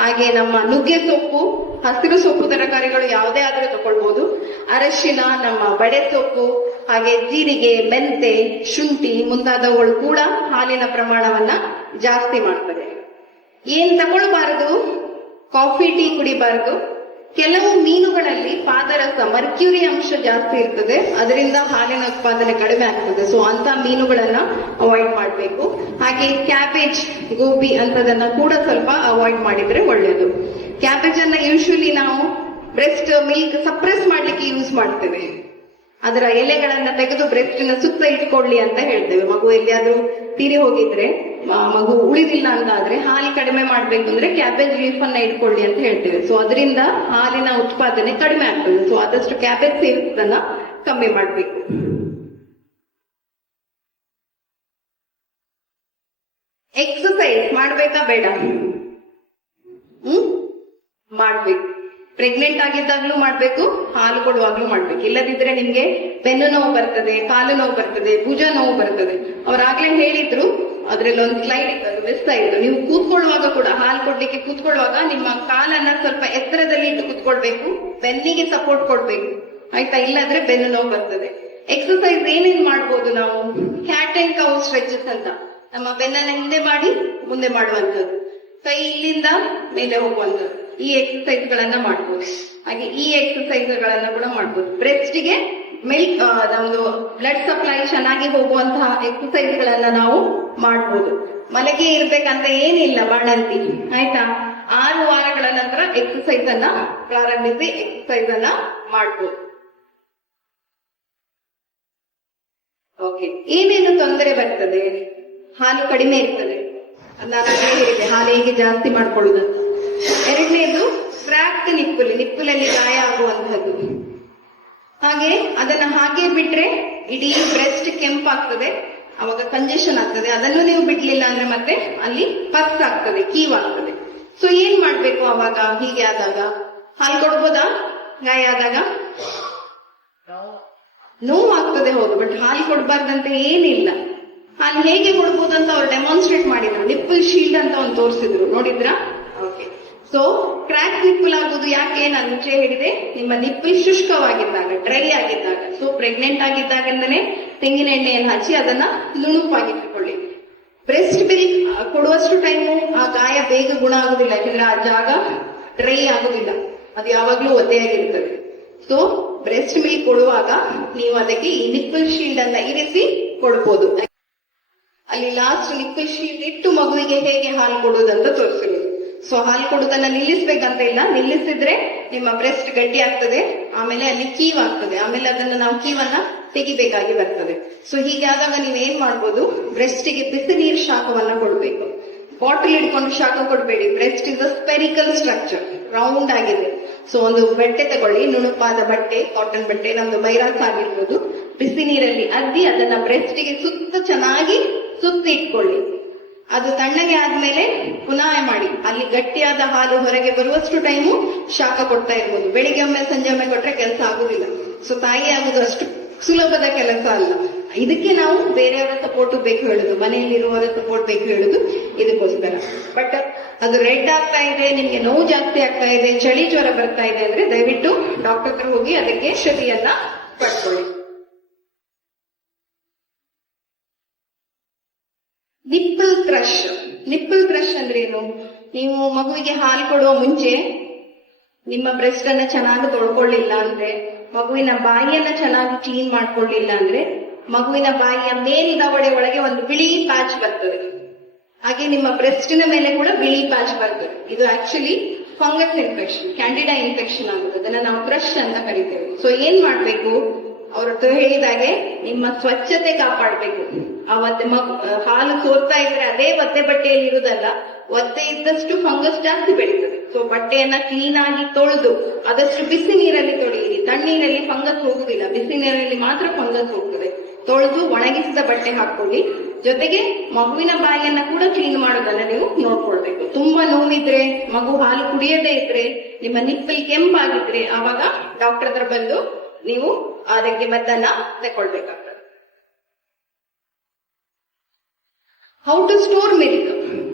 ಹಾಗೆ ನಮ್ಮ ನುಗ್ಗೆ ಸೊಪ್ಪು, ಹಸಿರು ಸೊಪ್ಪು ತರಕಾರಿಗಳು ಯಾವುದೇ ಆದ್ರೂ ತಗೊಳ್ಬಹುದು. ಅರಶಿನ, ನಮ್ಮ ಬಡೆ ಸೊಪ್ಪು, ಹಾಗೆ ಜೀರಿಗೆ, ಮೆಂತೆ, ಶುಂಠಿ ಮುಂತಾದವುಗಳು ಕೂಡ ಹಾಲಿನ ಪ್ರಮಾಣವನ್ನ ಜಾಸ್ತಿ ಮಾಡ್ತದೆ. ಏನ್ ತಗೊಳ್ಬಾರದು? Coffee, tea ಕುಡಿಬಾರದು. ಕೆಲವು ಮೀನುಗಳಲ್ಲಿ ಪಾದರಸ, ಮರ್ಕ್ಯೂರಿ ಅಂಶ ಜಾಸ್ತಿ ಇರ್ತದೆ, ಅದರಿಂದ ಹಾಲಿನ ಉತ್ಪಾದನೆ ಕಡಿಮೆ ಆಗ್ತದೆ. ಸೊ ಅಂತ ಮೀನುಗಳನ್ನ ಅವಾಯ್ಡ್ ಮಾಡಬೇಕು. ಹಾಗೆ ಕ್ಯಾಬೇಜ್, ಗೋಬಿ ಅಂತದನ್ನ ಕೂಡ ಸ್ವಲ್ಪ ಅವಾಯ್ಡ್ ಮಾಡಿದ್ರೆ ಒಳ್ಳೆಯದು. ಕ್ಯಾಬೇಜ್ ಅನ್ನ ಯೂಶುವಲಿ ನಾವು ಬ್ರೆಸ್ಟ್ ಮಿಲ್ಕ್ ಸಪ್ರೆಸ್ ಮಾಡ್ಲಿಕ್ಕೆ ಯೂಸ್ ಮಾಡ್ತೇವೆ. ಅದರ ಎಲೆಗಳನ್ನ ತೆಗೆದು ಬ್ರೆಸ್ಟಿನ ಸುತ್ತ ಇಟ್ಕೊಳ್ಳಿ ಅಂತ ಹೇಳ್ತೇವೆ. ಮಗು ಎಲ್ಲಿಯಾದ್ರೂ ತೀರಿ ಹೋಗಿದ್ರೆ, ಮಗು ಉಳಿದಿಲ್ಲ ಅಂತ ಆದ್ರೆ, ಹಾಲು ಕಡಿಮೆ ಮಾಡ್ಬೇಕು ಅಂದ್ರೆ ಕ್ಯಾಬೇಜ್ ಲೀಫ್ ಅನ್ನ ಇಟ್ಕೊಳ್ಳಿ ಅಂತ ಹೇಳ್ತೇವೆ. ಸೊ ಅದರಿಂದ ಹಾಲಿನ ಉತ್ಪಾದನೆ ಕಡಿಮೆ ಆಗ್ತದೆ. ಸೊ ಆದಷ್ಟು ಕ್ಯಾಬೇಜ್ ಸೇವಿಸೋದನ್ನ ಕಮ್ಮಿ ಮಾಡ್ಬೇಕು. ಎಕ್ಸಸೈಸ್ ಮಾಡ್ಬೇಕಾ ಬೇಡ? ಮಾಡ್ಬೇಕು. ಪ್ರೆಗ್ನೆಂಟ್ ಆಗಿದ್ದಾಗ್ಲೂ ಮಾಡ್ಬೇಕು, ಹಾಲು ಕೊಡುವಾಗ್ಲೂ ಮಾಡ್ಬೇಕು. ಇಲ್ಲದಿದ್ರೆ ನಿಮ್ಗೆ ಬೆನ್ನು ನೋವು ಬರ್ತದೆ, ಕಾಲು ನೋವು ಬರ್ತದೆ, ಭುಜ ನೋವು ಬರ್ತದೆ. ಅವ್ರಾಗ್ಲೇ ಹೇಳಿದ್ರು, ಅದ್ರಲ್ಲಿ ಒಂದು ಸ್ಲೈಡ್ ಇತ್ತು, ಮಿಸ್ ಆಯ್ತು. ನೀವು ಕೂತ್ಕೊಳ್ಳುವಾಗ ಕೂಡ, ಹಾಲು ಕೊಡ್ಲಿಕ್ಕೆ ಕೂತ್ಕೊಳ್ಳುವಾಗ ನಿಮ್ಮ ಕಾಲನ್ನ ಸ್ವಲ್ಪ ಎತ್ತರದಲ್ಲಿ ಇಟ್ಟು ಕೂತ್ಕೊಳ್ಬೇಕು, ಬೆನ್ನಿಗೆ ಸಪೋರ್ಟ್ ಕೊಡ್ಬೇಕು, ಆಯ್ತಾ? ಇಲ್ಲಾಂದ್ರೆ ಬೆನ್ನು ನೋವು ಬರ್ತದೆ. ಎಕ್ಸಸೈಸ್ ಏನೇನ್ ಮಾಡ್ಬೋದು ನಾವು? ಕ್ಯಾಟ್ ಅಂಡ್ ಕೌ ಸ್ಟ್ರೆಚಸ್ ಅಂತ, ನಮ್ಮ ಬೆನ್ನನ್ನ ಹಿಂದೆ ಮಾಡಿ ಮುಂದೆ ಮಾಡುವಂಥದ್ದು, ಕೈ ಇಲ್ಲಿಂದ ಮೇಲೆ ಹೋಗುವಂಥದ್ದು, ಈ ಎಕ್ಸಸೈಸ್ ಗಳನ್ನ ಮಾಡ್ಬೋದು. ಹಾಗೆ ಈ ಎಕ್ಸಸೈಸ್ ಗಳನ್ನ ಕೂಡ ಮಾಡ್ಬೋದು. ಬ್ರೆಸ್ಟ್ಗೆ ಮಿಲ್ಕ್, ನಮ್ದು ಬ್ಲಡ್ ಸಪ್ಲೈ ಚೆನ್ನಾಗಿ ಹೋಗುವಂತಹ ಎಕ್ಸಸೈಸ್ ಗಳನ್ನ ನಾವು ಮಾಡ್ಬೋದು. ಮಲಗಿ ಇರ್ಬೇಕಂತ ಏನಿಲ್ಲ ಬಾಣಂತಿ, ಆಯ್ತಾ? 6 ವಾರಗಳ ನಂತರ ಎಕ್ಸಸೈಸ್ ಅನ್ನ ಪ್ರಾರಂಭಿಸಿ ಎಕ್ಸಸೈಸ್ ಅನ್ನ ಮಾಡ್ಬೋದು. ಓಕೆ, ಏನೇನು ತೊಂದರೆ ಬರ್ತದೆ? ಹಾಲು ಕಡಿಮೆ ಇರ್ತದೆ, ನಾನು ಹೇಳಿದೆ ಹಾಲು ಹೇಗೆ ಜಾಸ್ತಿ ಮಾಡ್ಕೊಳ್ಳುದಂತ. ಎರಡನೇದು ಕ್ರ್ಯಾಕ್ಟ್ ನಿಪ್ಪಲಲ್ಲಿ ಗಾಯ ಆಗುವಂತಹದ್ದು. ಹಾಗೆ ಅದನ್ನ ಹಾಗೆ ಬಿಟ್ರೆ ಇಡೀ ಬ್ರೆಸ್ಟ್ ಕೆಂಪಾಗ್ತದೆ, ಅವಾಗ ಕಂಜೆಷನ್ ಆಗ್ತದೆ. ಅದನ್ನು ನೀವು ಬಿಡ್ಲಿಲ್ಲ ಅಂದ್ರೆ ಮತ್ತೆ ಅಲ್ಲಿ ಪಸ್ ಆಗ್ತದೆ, ಕೀವಾಗ್ತದೆ. ಸೊ ಏನ್ ಮಾಡ್ಬೇಕು ಅವಾಗ? ಹೀಗೆ ಆದಾಗ ಹಾಲು ಕೊಡ್ಬೋದಾ? ಗಾಯ ಆದಾಗ ನೋವು ಆಗ್ತದೆ, ಹೌದು, ಬಟ್ ಹಾಲು ಕೊಡ್ಬಾರ್ದಂತ ಏನಿಲ್ಲ. ಹಾಲು ಹೇಗೆ ಕೊಡ್ಬೋದು ಅಂತ ಅವ್ರು ಡೆಮಾನ್ಸ್ಟ್ರೇಟ್ ಮಾಡಿದ್ರು. ನಿಪ್ಪಲ್ ಶೀಲ್ಡ್ ಅಂತ ಒಂದು ತೋರಿಸಿದ್ರು, ನೋಡಿದ್ರಾ? ಓಕೆ. ಸೊ ಕ್ರ್ಯಾಕ್ ನಿಪ್ಪಲ್ ಆಗುದು ಯಾಕೆ? ನಾನು ಮುಂಚೆ ಹೇಳಿದೆ, ನಿಮ್ಮ ನಿಪ್ಪಲ್ ಶುಷ್ಕವಾಗಿದ್ದಾಗ, ಡ್ರೈ ಆಗಿದ್ದಾಗ. ಸೊ ಪ್ರೆಗ್ನೆಂಟ್ ಆಗಿದ್ದಾಗಿಂದನೇ ತೆಂಗಿನ ಎಣ್ಣೆಯನ್ನು ಹಚ್ಚಿ ಅದನ್ನ ನುಣುಪಾಗಿಟ್ಟುಕೊಳ್ಳಿ. ಬ್ರೆಸ್ಟ್ ಮಿಲ್ಕ್ ಕೊಡುವಷ್ಟು ಟೈಮು ಆ ಗಾಯ ಬೇಗ ಗುಣ ಆಗುದಿಲ್ಲ, ಯಾಕಂದ್ರೆ ಆ ಜಾಗ ಡ್ರೈ ಆಗುದಿಲ್ಲ, ಅದು ಯಾವಾಗ್ಲೂ ಒದ್ದೆಯಾಗಿರ್ತದೆ. ಸೊ ಬ್ರೆಸ್ಟ್ ಮಿಲ್ಕ್ ಕೊಡುವಾಗ ನೀವು ಅದಕ್ಕೆ ಈ ನಿಪ್ಪಲ್ ಶೀಲ್ಡ್ ಅನ್ನ ಇರಿಸಿ ಕೊಡ್ಬೋದು. ಅಲ್ಲಿ ಲಾಸ್ಟ್ ನಿಪ್ಪಲ್ ಶೀಲ್ಡ್ ಇಟ್ಟು ಮಗುವಿಗೆ ಹೇಗೆ ಹಾಲು ಕೊಡುವುದಂತ ತೋರಿಸಿರೋದು. ಸೊ ಹಾಲು ಕೊಡುವುದನ್ನ ನಿಲ್ಲಿಸ್ಬೇಕಂತ ಇಲ್ಲ, ನಿಲ್ಲಿಸಿದ್ರೆ ನಿಮ್ಮ ಬ್ರೆಸ್ಟ್ ಗಟ್ಟಿ ಆಗ್ತದೆ, ಆಮೇಲೆ ಅಲ್ಲಿ ಕೀವ್ ಆಗ್ತದೆ, ಆಮೇಲೆ ಅದನ್ನ ನಾವು ಕೀವನ್ನ ತೆಗಿಬೇಕಾಗಿ ಬರ್ತದೆ. ಸೊ ಹೀಗೆ ಆದಾಗ ನೀವೇನ್ ಮಾಡ್ಬೋದು? ಬ್ರೆಸ್ಟಿಗೆ ಬಿಸಿ ನೀರು ಶಾಖವನ್ನ ಕೊಡ್ಬೇಕು. ಬಾಟಲ್ ಹಿಡ್ಕೊಂಡು ಶಾಖ ಕೊಡ್ಬೇಡಿ. Breast is a spherical structure, round ಆಗಿದೆ. ಸೊ ಒಂದು ಬಟ್ಟೆ ತಗೊಳ್ಳಿ, ನುಣುಪಾದ ಬಟ್ಟೆ, ಕಾಟನ್ ಬಟ್ಟೆ, ನಮ್ದು ಬೈರಾಸ್ ಆಗಿರ್ಬೋದು, ಬಿಸಿ ನೀರಲ್ಲಿ ಅದ್ದಿ ಅದನ್ನ ಬ್ರೆಸ್ಟಿಗೆ ಸುತ್ತ ಚೆನ್ನಾಗಿ ಸುತ್ತಿ ಇಟ್ಕೊಳ್ಳಿ. ಅದು ತಣ್ಣಗೆ ಆದ್ಮೇಲೆ ಪುನಃ ಮಾಡಿ, ಅಲ್ಲಿ ಗಟ್ಟಿಯಾದ ಹಾಲು ಹೊರಗೆ ಬರುವಷ್ಟು ಟೈಮು ಶಾಖ ಕೊಡ್ತಾ ಇರ್ಬೋದು. ಬೆಳಿಗ್ಗೆ ಒಮ್ಮೆ ಸಂಜೆ ಒಮ್ಮೆ ಕೊಟ್ರೆ ಕೆಲಸ ಆಗುದಿಲ್ಲ. ಸೊ ತಾಯಿ ಆಗುದು ಅಷ್ಟು ಸುಲಭದ ಕೆಲಸ ಅಲ್ಲ. ಇದಕ್ಕೆ ನಾವು ಬೇರೆಯವರ ಸಪೋರ್ಟ್ ಬೇಕು ಹೇಳುದು, ಮನೆಯಲ್ಲಿರುವವರ ಸಪೋರ್ಟ್ ಬೇಕು ಹೇಳುದು ಇದಕ್ಕೋಸ್ಕರ. ಬಟ್ ಅದು ರೆಡ್ ಆಗ್ತಾ ಇದೆ, ನಿಮ್ಗೆ ನೋವು ಜಾಸ್ತಿ ಆಗ್ತಾ ಇದೆ, ಚಳಿ ಜ್ವರ ಬರ್ತಾ ಇದೆ ಅಂದ್ರೆ ದಯವಿಟ್ಟು ಡಾಕ್ಟರ್ ಹತ್ರ ಹೋಗಿ ಅದಕ್ಕೆ ಔಷಧಿಯನ್ನ ಪಡ್ಕೊಳ್ಳಿ. ನಿಪ್ಪಲ್ ಕ್ರಶ್ ಅಂದ್ರೆ ಏನು? ನೀವು ಮಗುವಿಗೆ ಹಾಲು ಕೊಡುವ ಮುಂಚೆ ನಿಮ್ಮ ಬ್ರೆಸ್ಟ್ ಅನ್ನ ಚೆನ್ನಾಗಿ ತೊಳ್ಕೊಳ್ಳಿಲ್ಲ ಅಂದ್ರೆ, ಮಗುವಿನ ಬಾಯಿಯನ್ನ ಚೆನ್ನಾಗಿ ಕ್ಲೀನ್ ಮಾಡ್ಕೊಳ್ಳಿಲ್ಲ ಅಂದ್ರೆ, ಮಗುವಿನ ಬಾಯಿಯ ಮೇಲ್ದವಡೆ ಒಳಗೆ ಒಂದು ಬಿಳಿ ಪ್ಯಾಚ್ ಬರ್ತದೆ. ಹಾಗೆ ನಿಮ್ಮ ಬ್ರೆಸ್ಟಿನ ಮೇಲೆ ಕೂಡ ಬಿಳಿ ಪ್ಯಾಚ್ ಬರ್ತದೆ. ಇದು actually fungus infection, Candida infection ಆಗುತ್ತೆ. ಅದನ್ನ ನಾವು ಕ್ರಶ್ ಅಂತ ಕರಿತೇವೆ. ಸೊ ಏನ್ ಮಾಡ್ಬೇಕು? ಅವ್ರದ್ದು ಹೇಳಿದಾಗೆ ನಿಮ್ಮ ಸ್ವಚ್ಛತೆ ಕಾಪಾಡ್ಬೇಕು. ಆ ಒದ್ದೆ ಹಾಲು ಸೋರ್ತಾ ಇದ್ರೆ ಅದೇ ಒದ್ದೆ ಬಟ್ಟೆಯಲ್ಲಿ ಇರುವುದಲ್ಲ, ಒದ್ದೆ ಇದ್ದಷ್ಟು ಫಂಗಸ್ ಜಾಸ್ತಿ ಬೆಳೀತದೆ. ಸೊ ಬಟ್ಟೆಯನ್ನ ಕ್ಲೀನ್ ಆಗಿ ತೊಳೆದು ಆದಷ್ಟು ಬಿಸಿ ನೀರಲ್ಲಿ ತೊಳೆಯಿರಿ. ತಣ್ಣೀರಲ್ಲಿ ಫಂಗಸ್ ಹೋಗುದಿಲ್ಲ, ಬಿಸಿ ನೀರಲ್ಲಿ ಮಾತ್ರ ಫಂಗಸ್ ಹೋಗ್ತದೆ. ತೊಳೆದು ಒಣಗಿಸಿದ ಬಟ್ಟೆ ಹಾಕೊಳ್ಳಿ. ಜೊತೆಗೆ ಮಗುವಿನ ಬಾಯಿಯನ್ನ ಕೂಡ ಕ್ಲೀನ್ ಮಾಡೋದನ್ನ ನೀವು ನೋಡ್ಕೊಳ್ಬೇಕು. ತುಂಬಾ ನೋವಿದ್ರೆ, ಮಗು ಹಾಲು ಕುಡಿಯದೇ ಇದ್ರೆ, ನಿಮ್ಮ ನಿಪ್ಪಲ್ ಕೆಂಪಾಗಿದ್ರೆ, ಆವಾಗ ಡಾಕ್ಟರ್ ಹತ್ರ ಬಂದು ನೀವು ಅದಕ್ಕೆ ಮದ್ದನ್ನ ತಗೊಳ್ಬೇಕಾಗ್ತದೆ. How to store milk.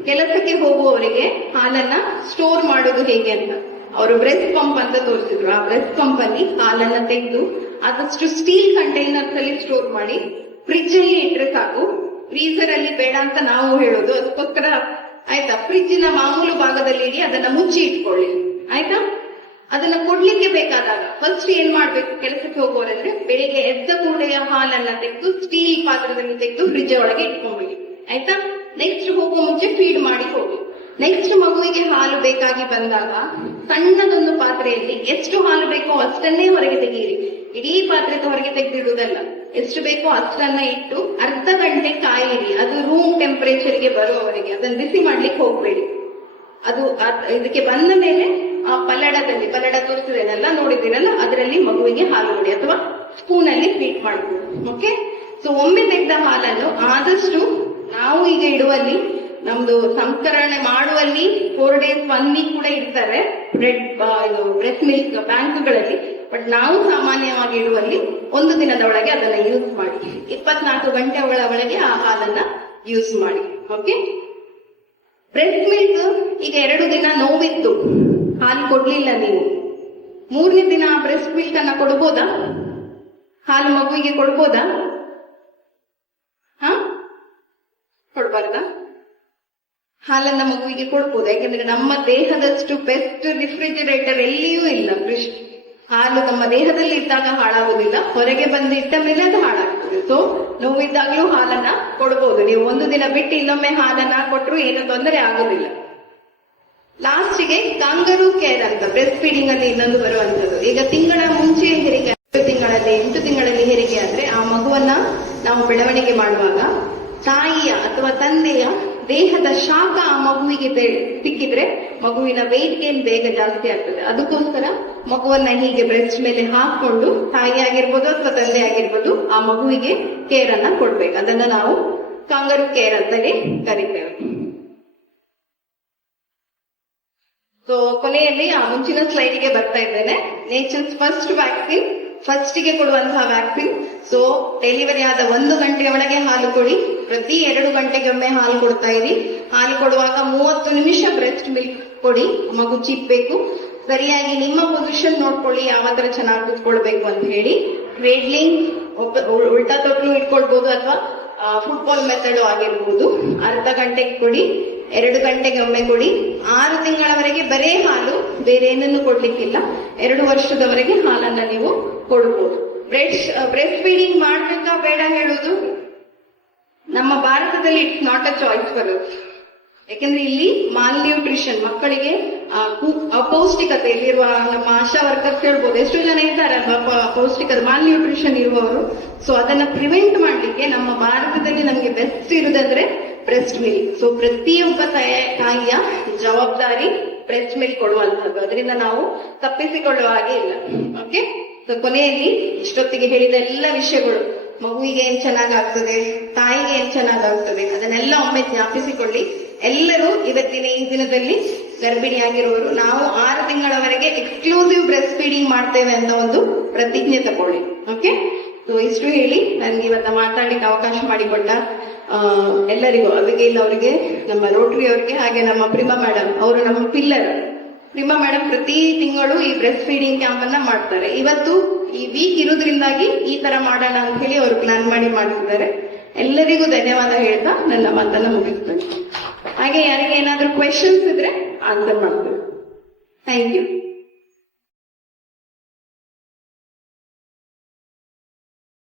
ಕೆಲಸಕ್ಕೆ ಹೋಗುವವರಿಗೆ ಹಾಲನ್ನ ಸ್ಟೋರ್ ಮಾಡೋದು ಹೇಗೆ ಅಂತ ಅವರು ಬ್ರೆಸ್ಟ್ ಪಂಪ್ ಅಂತ ತೋರಿಸಿದ್ರು. ಆ ಬ್ರೆಸ್ಟ್ ಪಂಪ್ ಅಲ್ಲಿ ಹಾಲನ್ನ ತೆಗೆದು ಆದಷ್ಟು ಸ್ಟೀಲ್ ಕಂಟೈನರ್ಸ್ ಅಲ್ಲಿ ಸ್ಟೋರ್ ಮಾಡಿ ಫ್ರಿಡ್ಜ್ ಅಲ್ಲಿ ಇಟ್ರೆ ಸಾಕು. ಫ್ರೀಸರ್ ಅಲ್ಲಿ ಬೇಡ ಅಂತ ನಾವು ಹೇಳೋದು. ಅದಕ್ಕೋಸ್ಕರ ಆಯ್ತಾ, ಫ್ರಿಡ್ಜಿನ ಮಾಮೂಲು ಭಾಗದಲ್ಲಿ ಇಡಿ, ಅದನ್ನ ಮುಚ್ಚಿ ಇಟ್ಕೊಳ್ಳಿ ಆಯ್ತಾ. ಅದನ್ನ ಕೊಡ್ಲಿಕ್ಕೆ ಬೇಕಾದಾಗ ಫಸ್ಟ್ ಏನ್ ಮಾಡ್ಬೇಕು, ಕೆಲಸಕ್ಕೆ ಹೋಗೋರಂದ್ರೆ ಬೆಳಿಗ್ಗೆ ಎದ್ದ ಕೂಡಲೇ ಹಾಲನ್ನ ತೆಗೆದು ಸ್ಟೀಲ್ ಪಾತ್ರದಲ್ಲಿ ತೆಗೆದು ಫ್ರಿಡ್ಜ್ ಒಳಗೆ ಇಟ್ಕೊಂಡ್ಬಿಡಿ ಆಯ್ತಾ. ನೆಕ್ಸ್ಟ್ ಹೋಗುವ ಮುಂಚೆ ಫೀಡ್ ಮಾಡಿ ಹೋಗಿ. ನೆಕ್ಸ್ಟ್ ಮಗುವಿಗೆ ಹಾಲು ಬೇಕಾಗಿ ಬಂದಾಗ ಸಣ್ಣದೊಂದು ಪಾತ್ರೆಯಲ್ಲಿ ಎಷ್ಟು ಹಾಲು ಬೇಕೋ ಅಷ್ಟನ್ನೇ ಹೊರಗೆ ತೆಗೆಯಿರಿ. ಇಡೀ ಪಾತ್ರೆ ಹೊರಗೆ ತೆಗೆದಿಡುವುದಲ್ಲ, ಎಷ್ಟು ಬೇಕೋ ಅಷ್ಟನ್ನ ಇಟ್ಟು ಅರ್ಧ ಗಂಟೆ ಕಾಯಿರಿ. ಅದು ರೂಮ್ ಟೆಂಪರೇಚರ್ಗೆ ಬರುವವರೆಗೆ, ಅದನ್ನ ಬಿಸಿ ಮಾಡ್ಲಿಕ್ಕೆ ಹೋಗ್ಬೇಡಿ. ಅದು ಇದಕ್ಕೆ ಬಂದ ಮೇಲೆ ಆ ಪಲ್ಲಡ ತೋರಿಸಿದೇನಲ್ಲ, ನೋಡಿದ್ದೀರಲ್ಲ, ಅದರಲ್ಲಿ ಮಗುವಿಗೆ ಹಾಲು ಕೊಡಿ ಅಥವಾ ಸ್ಪೂನ್ ಅಲ್ಲಿ ಫೀಡ್ ಮಾಡ್ಬೋದು. ಓಕೆ. ಸೊ ಒಮ್ಮೆ ತೆಗೆದ ಹಾಲನ್ನು ಆದಷ್ಟು ನಾವು ಈಗ ಇಡುವಲ್ಲಿ, ನಮ್ದು ಸಂಸ್ಕರಣೆ ಮಾಡುವಲ್ಲಿ 4 days 1 week ಕೂಡ ಇರ್ತಾರೆ ಬ್ರೆಸ್ಟ್ ಮಿಲ್ಕ್ ಬ್ಯಾಂಕ್ಗಳಲ್ಲಿ. ಬಟ್ ನಾವು ಸಾಮಾನ್ಯವಾಗಿ ಇಡುವಲ್ಲಿ 1 ದಿನದ ಒಳಗೆ ಅದನ್ನ ಯೂಸ್ ಮಾಡಿ, 24 ಗಂಟೆಗಳ ಒಳಗೆ ಆ ಹಾಲನ್ನ ಯೂಸ್ ಮಾಡಿ. ಓಕೆ. ಬ್ರೆಸ್ಟ್ ಮಿಲ್ಕ್ ಈಗ 2 ದಿನ ನೋವಿತ್ತು, ಹಾಲು ಕೊಡ್ಲಿಲ್ಲ ನೀವು, 3ನೇ ದಿನ ಬ್ರೆಸ್ಟ್ ಮಿಲ್ಕ್ ಅನ್ನ ಕೊಡ್ಬೋದಾ? ಹಾಲು ಮಗುವಿಗೆ ಕೊಡ್ಬೋದಾ? ಕೊಡ್ಬಾರ್ದಾ? ಹಾಲನ್ನ ಮಗುವಿಗೆ ಕೊಡ್ಬೋದು. ಯಾಕಂದ್ರೆ ನಮ್ಮ ದೇಹದಷ್ಟು ಬೆಸ್ಟ್ ರಿಫ್ರಿಜಿರೇಟರ್ ಎಲ್ಲಿಯೂ ಇಲ್ಲ. ಹಾಲು ನಮ್ಮ ದೇಹದಲ್ಲಿ ಇದ್ದಾಗ ಹಾಳಾಗುದಿಲ್ಲ, ಹೊರಗೆ ಬಂದು ಇಟ್ಟ ಮೇಲೆ ಅದು ಹಾಳಾಗ್ತದೆ. ಸೊ ನೋವಿದ್ದಾಗ್ಲೂ ಹಾಲನ್ನ ಕೊಡ್ಬೋದು. ನೀವು 1 ದಿನ ಬಿಟ್ಟು ಇನ್ನೊಮ್ಮೆ ಹಾಲನ್ನ ಕೊಟ್ಟರು ಏನೂ ತೊಂದರೆ ಆಗೋದಿಲ್ಲ. ಲಾಸ್ಟಿಗೆ ಕಾಂಗರೂ ಕೇರ್ ಅಂತ ಬ್ರೆಸ್ಟ್ ಫೀಡಿಂಗ್ ಅಲ್ಲಿ ಇನ್ನೊಂದು ಬರುವಂತದ್ದು. ಈಗ ತಿಂಗಳ ಮುಂಚೆ ಹೆರಿಗೆ, 8 ತಿಂಗಳಲ್ಲಿ ಹೆರಿಗೆ ಆದ್ರೆ ಆ ಮಗುವನ್ನ ನಾವು ಬೆಳವಣಿಗೆ ಮಾಡುವಾಗ ತಾಯಿಯ ಅಥವಾ ತಂದೆಯ ದೇಹದ ಶಾಖ ಆ ಮಗುವಿಗೆ ಸಿಕ್ಕಿದ್ರೆ ಮಗುವಿನ ವೇಟ್ ಗೇನ್ ಬೇಗ ಜಾಸ್ತಿ ಆಗ್ತದೆ. ಅದಕ್ಕೋಸ್ಕರ ಮಗುವನ್ನ ಹೀಗೆ ಬ್ರೆಸ್ಟ್ ಮೇಲೆ ಹಾಕೊಂಡು ತಾಯಿ ಆಗಿರ್ಬೋದು ಅಥವಾ ತಂದೆ ಆಗಿರ್ಬೋದು ಆ ಮಗುವಿಗೆ ಕೇರ್ ಅನ್ನ ಕೊಡ್ಬೇಕು. ಅದನ್ನ ನಾವು ಕಾಂಗರೂ ಕೇರ್ ಅಂತಲೇ ಕರಿತೇವೆ. ಸೊ ಕೊನೆಯಲ್ಲಿ ಆ ಮುಂಚಿನ ಸ್ಲೈಡ್ಗೆ ಬರ್ತಾ ಇದ್ದೇನೆ. ನೇಚರ್ಸ್ ಫಸ್ಟ್ ವ್ಯಾಕ್ಸಿನ್, ಫಸ್ಟಿಗೆ ಕೊಡುವಂತಹ ವ್ಯಾಕ್ಸಿನ್. ಸೊ ಡೆಲಿವರಿ ಆದ 1 ಗಂಟೆಯ ಒಳಗೆ ಹಾಲು ಕೊಡಿ. ಪ್ರತಿ 2 ಗಂಟೆಗೊಮ್ಮೆ ಹಾಲು ಕೊಡ್ತಾ ಇರಿ. ಹಾಲು ಕೊಡುವಾಗ 30 ನಿಮಿಷ ಬ್ರೆಸ್ಟ್ ಮಿಲ್ಕ್ ಕೊಡಿ. ಮಗು ಚಿಪ್ಪಬೇಕು. ಸರಿಯಾಗಿ ನಿಮ್ಮ ಪೊಸಿಷನ್ ನೋಡ್ಕೊಳ್ಳಿ, ಯಾವ ತರ ಚೆನ್ನಾಗಿ ಕೂತ್ಕೊಳ್ಬೇಕು ಅಂತ ಹೇಳಿ. ಕ್ರೇಡ್ಲಿಂಗ್ ಉಲ್ಟಾ ತೊಟ್ಲು ಇಟ್ಕೊಳ್ಬಹುದು ಅಥವಾ ಫುಟ್ಬಾಲ್ ಮೆಥಡ್ ಆಗಿರ್ಬೋದು. ಅರ್ಧ ಗಂಟೆಗೆ ಕೊಡಿ, 2 ಗಂಟೆಗೆ ಒಮ್ಮೆ ಕೊಡಿ. 6 ತಿಂಗಳವರೆಗೆ ಬರೇ ಹಾಲು, ಬೇರೆ ಏನನ್ನು ಕೊಡ್ಲಿಕ್ಕಿಲ್ಲ. 2 ವರ್ಷದವರೆಗೆ ಹಾಲನ್ನ ನೀವು ಕೊಡ್ಬೋದು. ಬ್ರೆಸ್ಟ್ ಫೀಡಿಂಗ್ ಮಾಡ್ಬೇಕಾ ಬೇಡ ಹೇಳುದು ನಮ್ಮ ಭಾರತದಲ್ಲಿ it's not a choice fur us. ಯಾಕಂದ್ರೆ ಇಲ್ಲಿ ಮಾಲ್ ನ್ಯೂಟ್ರಿಷನ್, ಮಕ್ಕಳಿಗೆ ಅಪೌಷ್ಟಿಕತೆ ಇಲ್ಲಿರುವ ನಮ್ಮ ಆಶಾ ವರ್ಕರ್ಸ್ ಹೇಳ್ಬೋದು, ಎಷ್ಟು ಜನ ಇದ್ದಾರಲ್ವಾ ಪೌಷ್ಟಿಕತೆ ಮಾಲ್ ನ್ಯೂಟ್ರಿಷನ್ ಇರುವವರು. ಸೊ ಅದನ್ನ ಪ್ರಿವೆಂಟ್ ಮಾಡ್ಲಿಕ್ಕೆ ನಮ್ಮ ಭಾರತದಲ್ಲಿ ನಮ್ಗೆ ಬೆಸ್ಟ್ ಇರುದಂದ್ರೆ ಬ್ರೆಸ್ಟ್ ಮಿಲ್ಕ್. ಸೊ ಪ್ರತಿಯೊಬ್ಬ ತಾಯಿಯ ಜವಾಬ್ದಾರಿ ಬ್ರೆಸ್ಟ್ ಮಿಲ್ಕ್ ಕೊಡುವಂತದ್ದು. ಅದರಿಂದ ನಾವು ತಪ್ಪಿಸಿಕೊಳ್ಳುವ ಹಾಗೆ ಇಲ್ಲ. ಓಕೆ. ಸೊ ಕೊನೆಯಲ್ಲಿ ಇಷ್ಟೊತ್ತಿಗೆ ಹೇಳಿದ ಎಲ್ಲ ವಿಷಯಗಳು, ಮಗುವಿಗೆ ಏನ್ ಚೆನ್ನಾಗಾಗ್ತದೆ, ತಾಯಿಗೆ ಏನ್ ಚೆನ್ನಾಗಾಗ್ತದೆ, ಅದನ್ನೆಲ್ಲ ಒಮ್ಮೆ ಜ್ಞಾಪಿಸಿಕೊಳ್ಳಿ. ಎಲ್ಲರೂ ಇವತ್ತಿನ ಈ ದಿನದಲ್ಲಿ ಗರ್ಭಿಣಿಯಾಗಿರುವವರು ನಾವು 6 ತಿಂಗಳವರೆಗೆ ಎಕ್ಸ್ಕ್ಲೂಸಿವ್ ಬ್ರೆಸ್ಟ್ ಫೀಡಿಂಗ್ ಮಾಡ್ತೇವೆ ಅಂತ ಒಂದು ಪ್ರತಿಜ್ಞೆ ತಗೊಳ್ಳಿ. ಓಕೆ. ಸೊ ಇಷ್ಟು ಹೇಳಿ ನನ್ಗೆ ಇವತ್ತ ಮಾತಾಡ್ಲಿಕ್ಕೆ ಅವಕಾಶ ಮಾಡಿಕೊಟ್ಟ ಎಲ್ಲರಿಗೂ, ಅಬಿಗೇಲ್ ಅವರಿಗೆ, ನಮ್ಮ ರೋಟರಿ ಅವರಿಗೆ, ಹಾಗೆ ನಮ್ಮ ಪ್ರಿಮಾ ಮೇಡಮ್, ಅವರು ನಮ್ಮ ಪಿಲ್ಲರ್. ಪ್ರಿಮಾ ಮೇಡಮ್ ಪ್ರತಿ ತಿಂಗಳು ಈ ಬ್ರೆಸ್ಟ್ ಫೀಡಿಂಗ್ ಕ್ಯಾಂಪ್ ಅನ್ನ ಮಾಡ್ತಾರೆ. ಇವತ್ತು ಈ ವೀಕ್ ಇರೋದ್ರಿಂದಾಗಿ ಈ ತರ ಮಾಡೋಣ ಅಂತ ಹೇಳಿ ಅವರು ಪ್ಲಾನ್ ಮಾಡಿ ಮಾಡ್ತಿದ್ದಾರೆ. ಎಲ್ಲರಿಗೂ ಧನ್ಯವಾದ ಹೇಳ್ತಾ ನನ್ನ ಮಾತನ್ನ ಮುಗಿಸ್ತೇನೆ. ಹಾಗೆ ಯಾರಿಗೆ ಏನಾದ್ರೂ ಕ್ವೆಶನ್ಸ್ ಇದ್ರೆ ಆನ್ಸರ್ ಮಾಡ್ತೇವೆ. Thank you.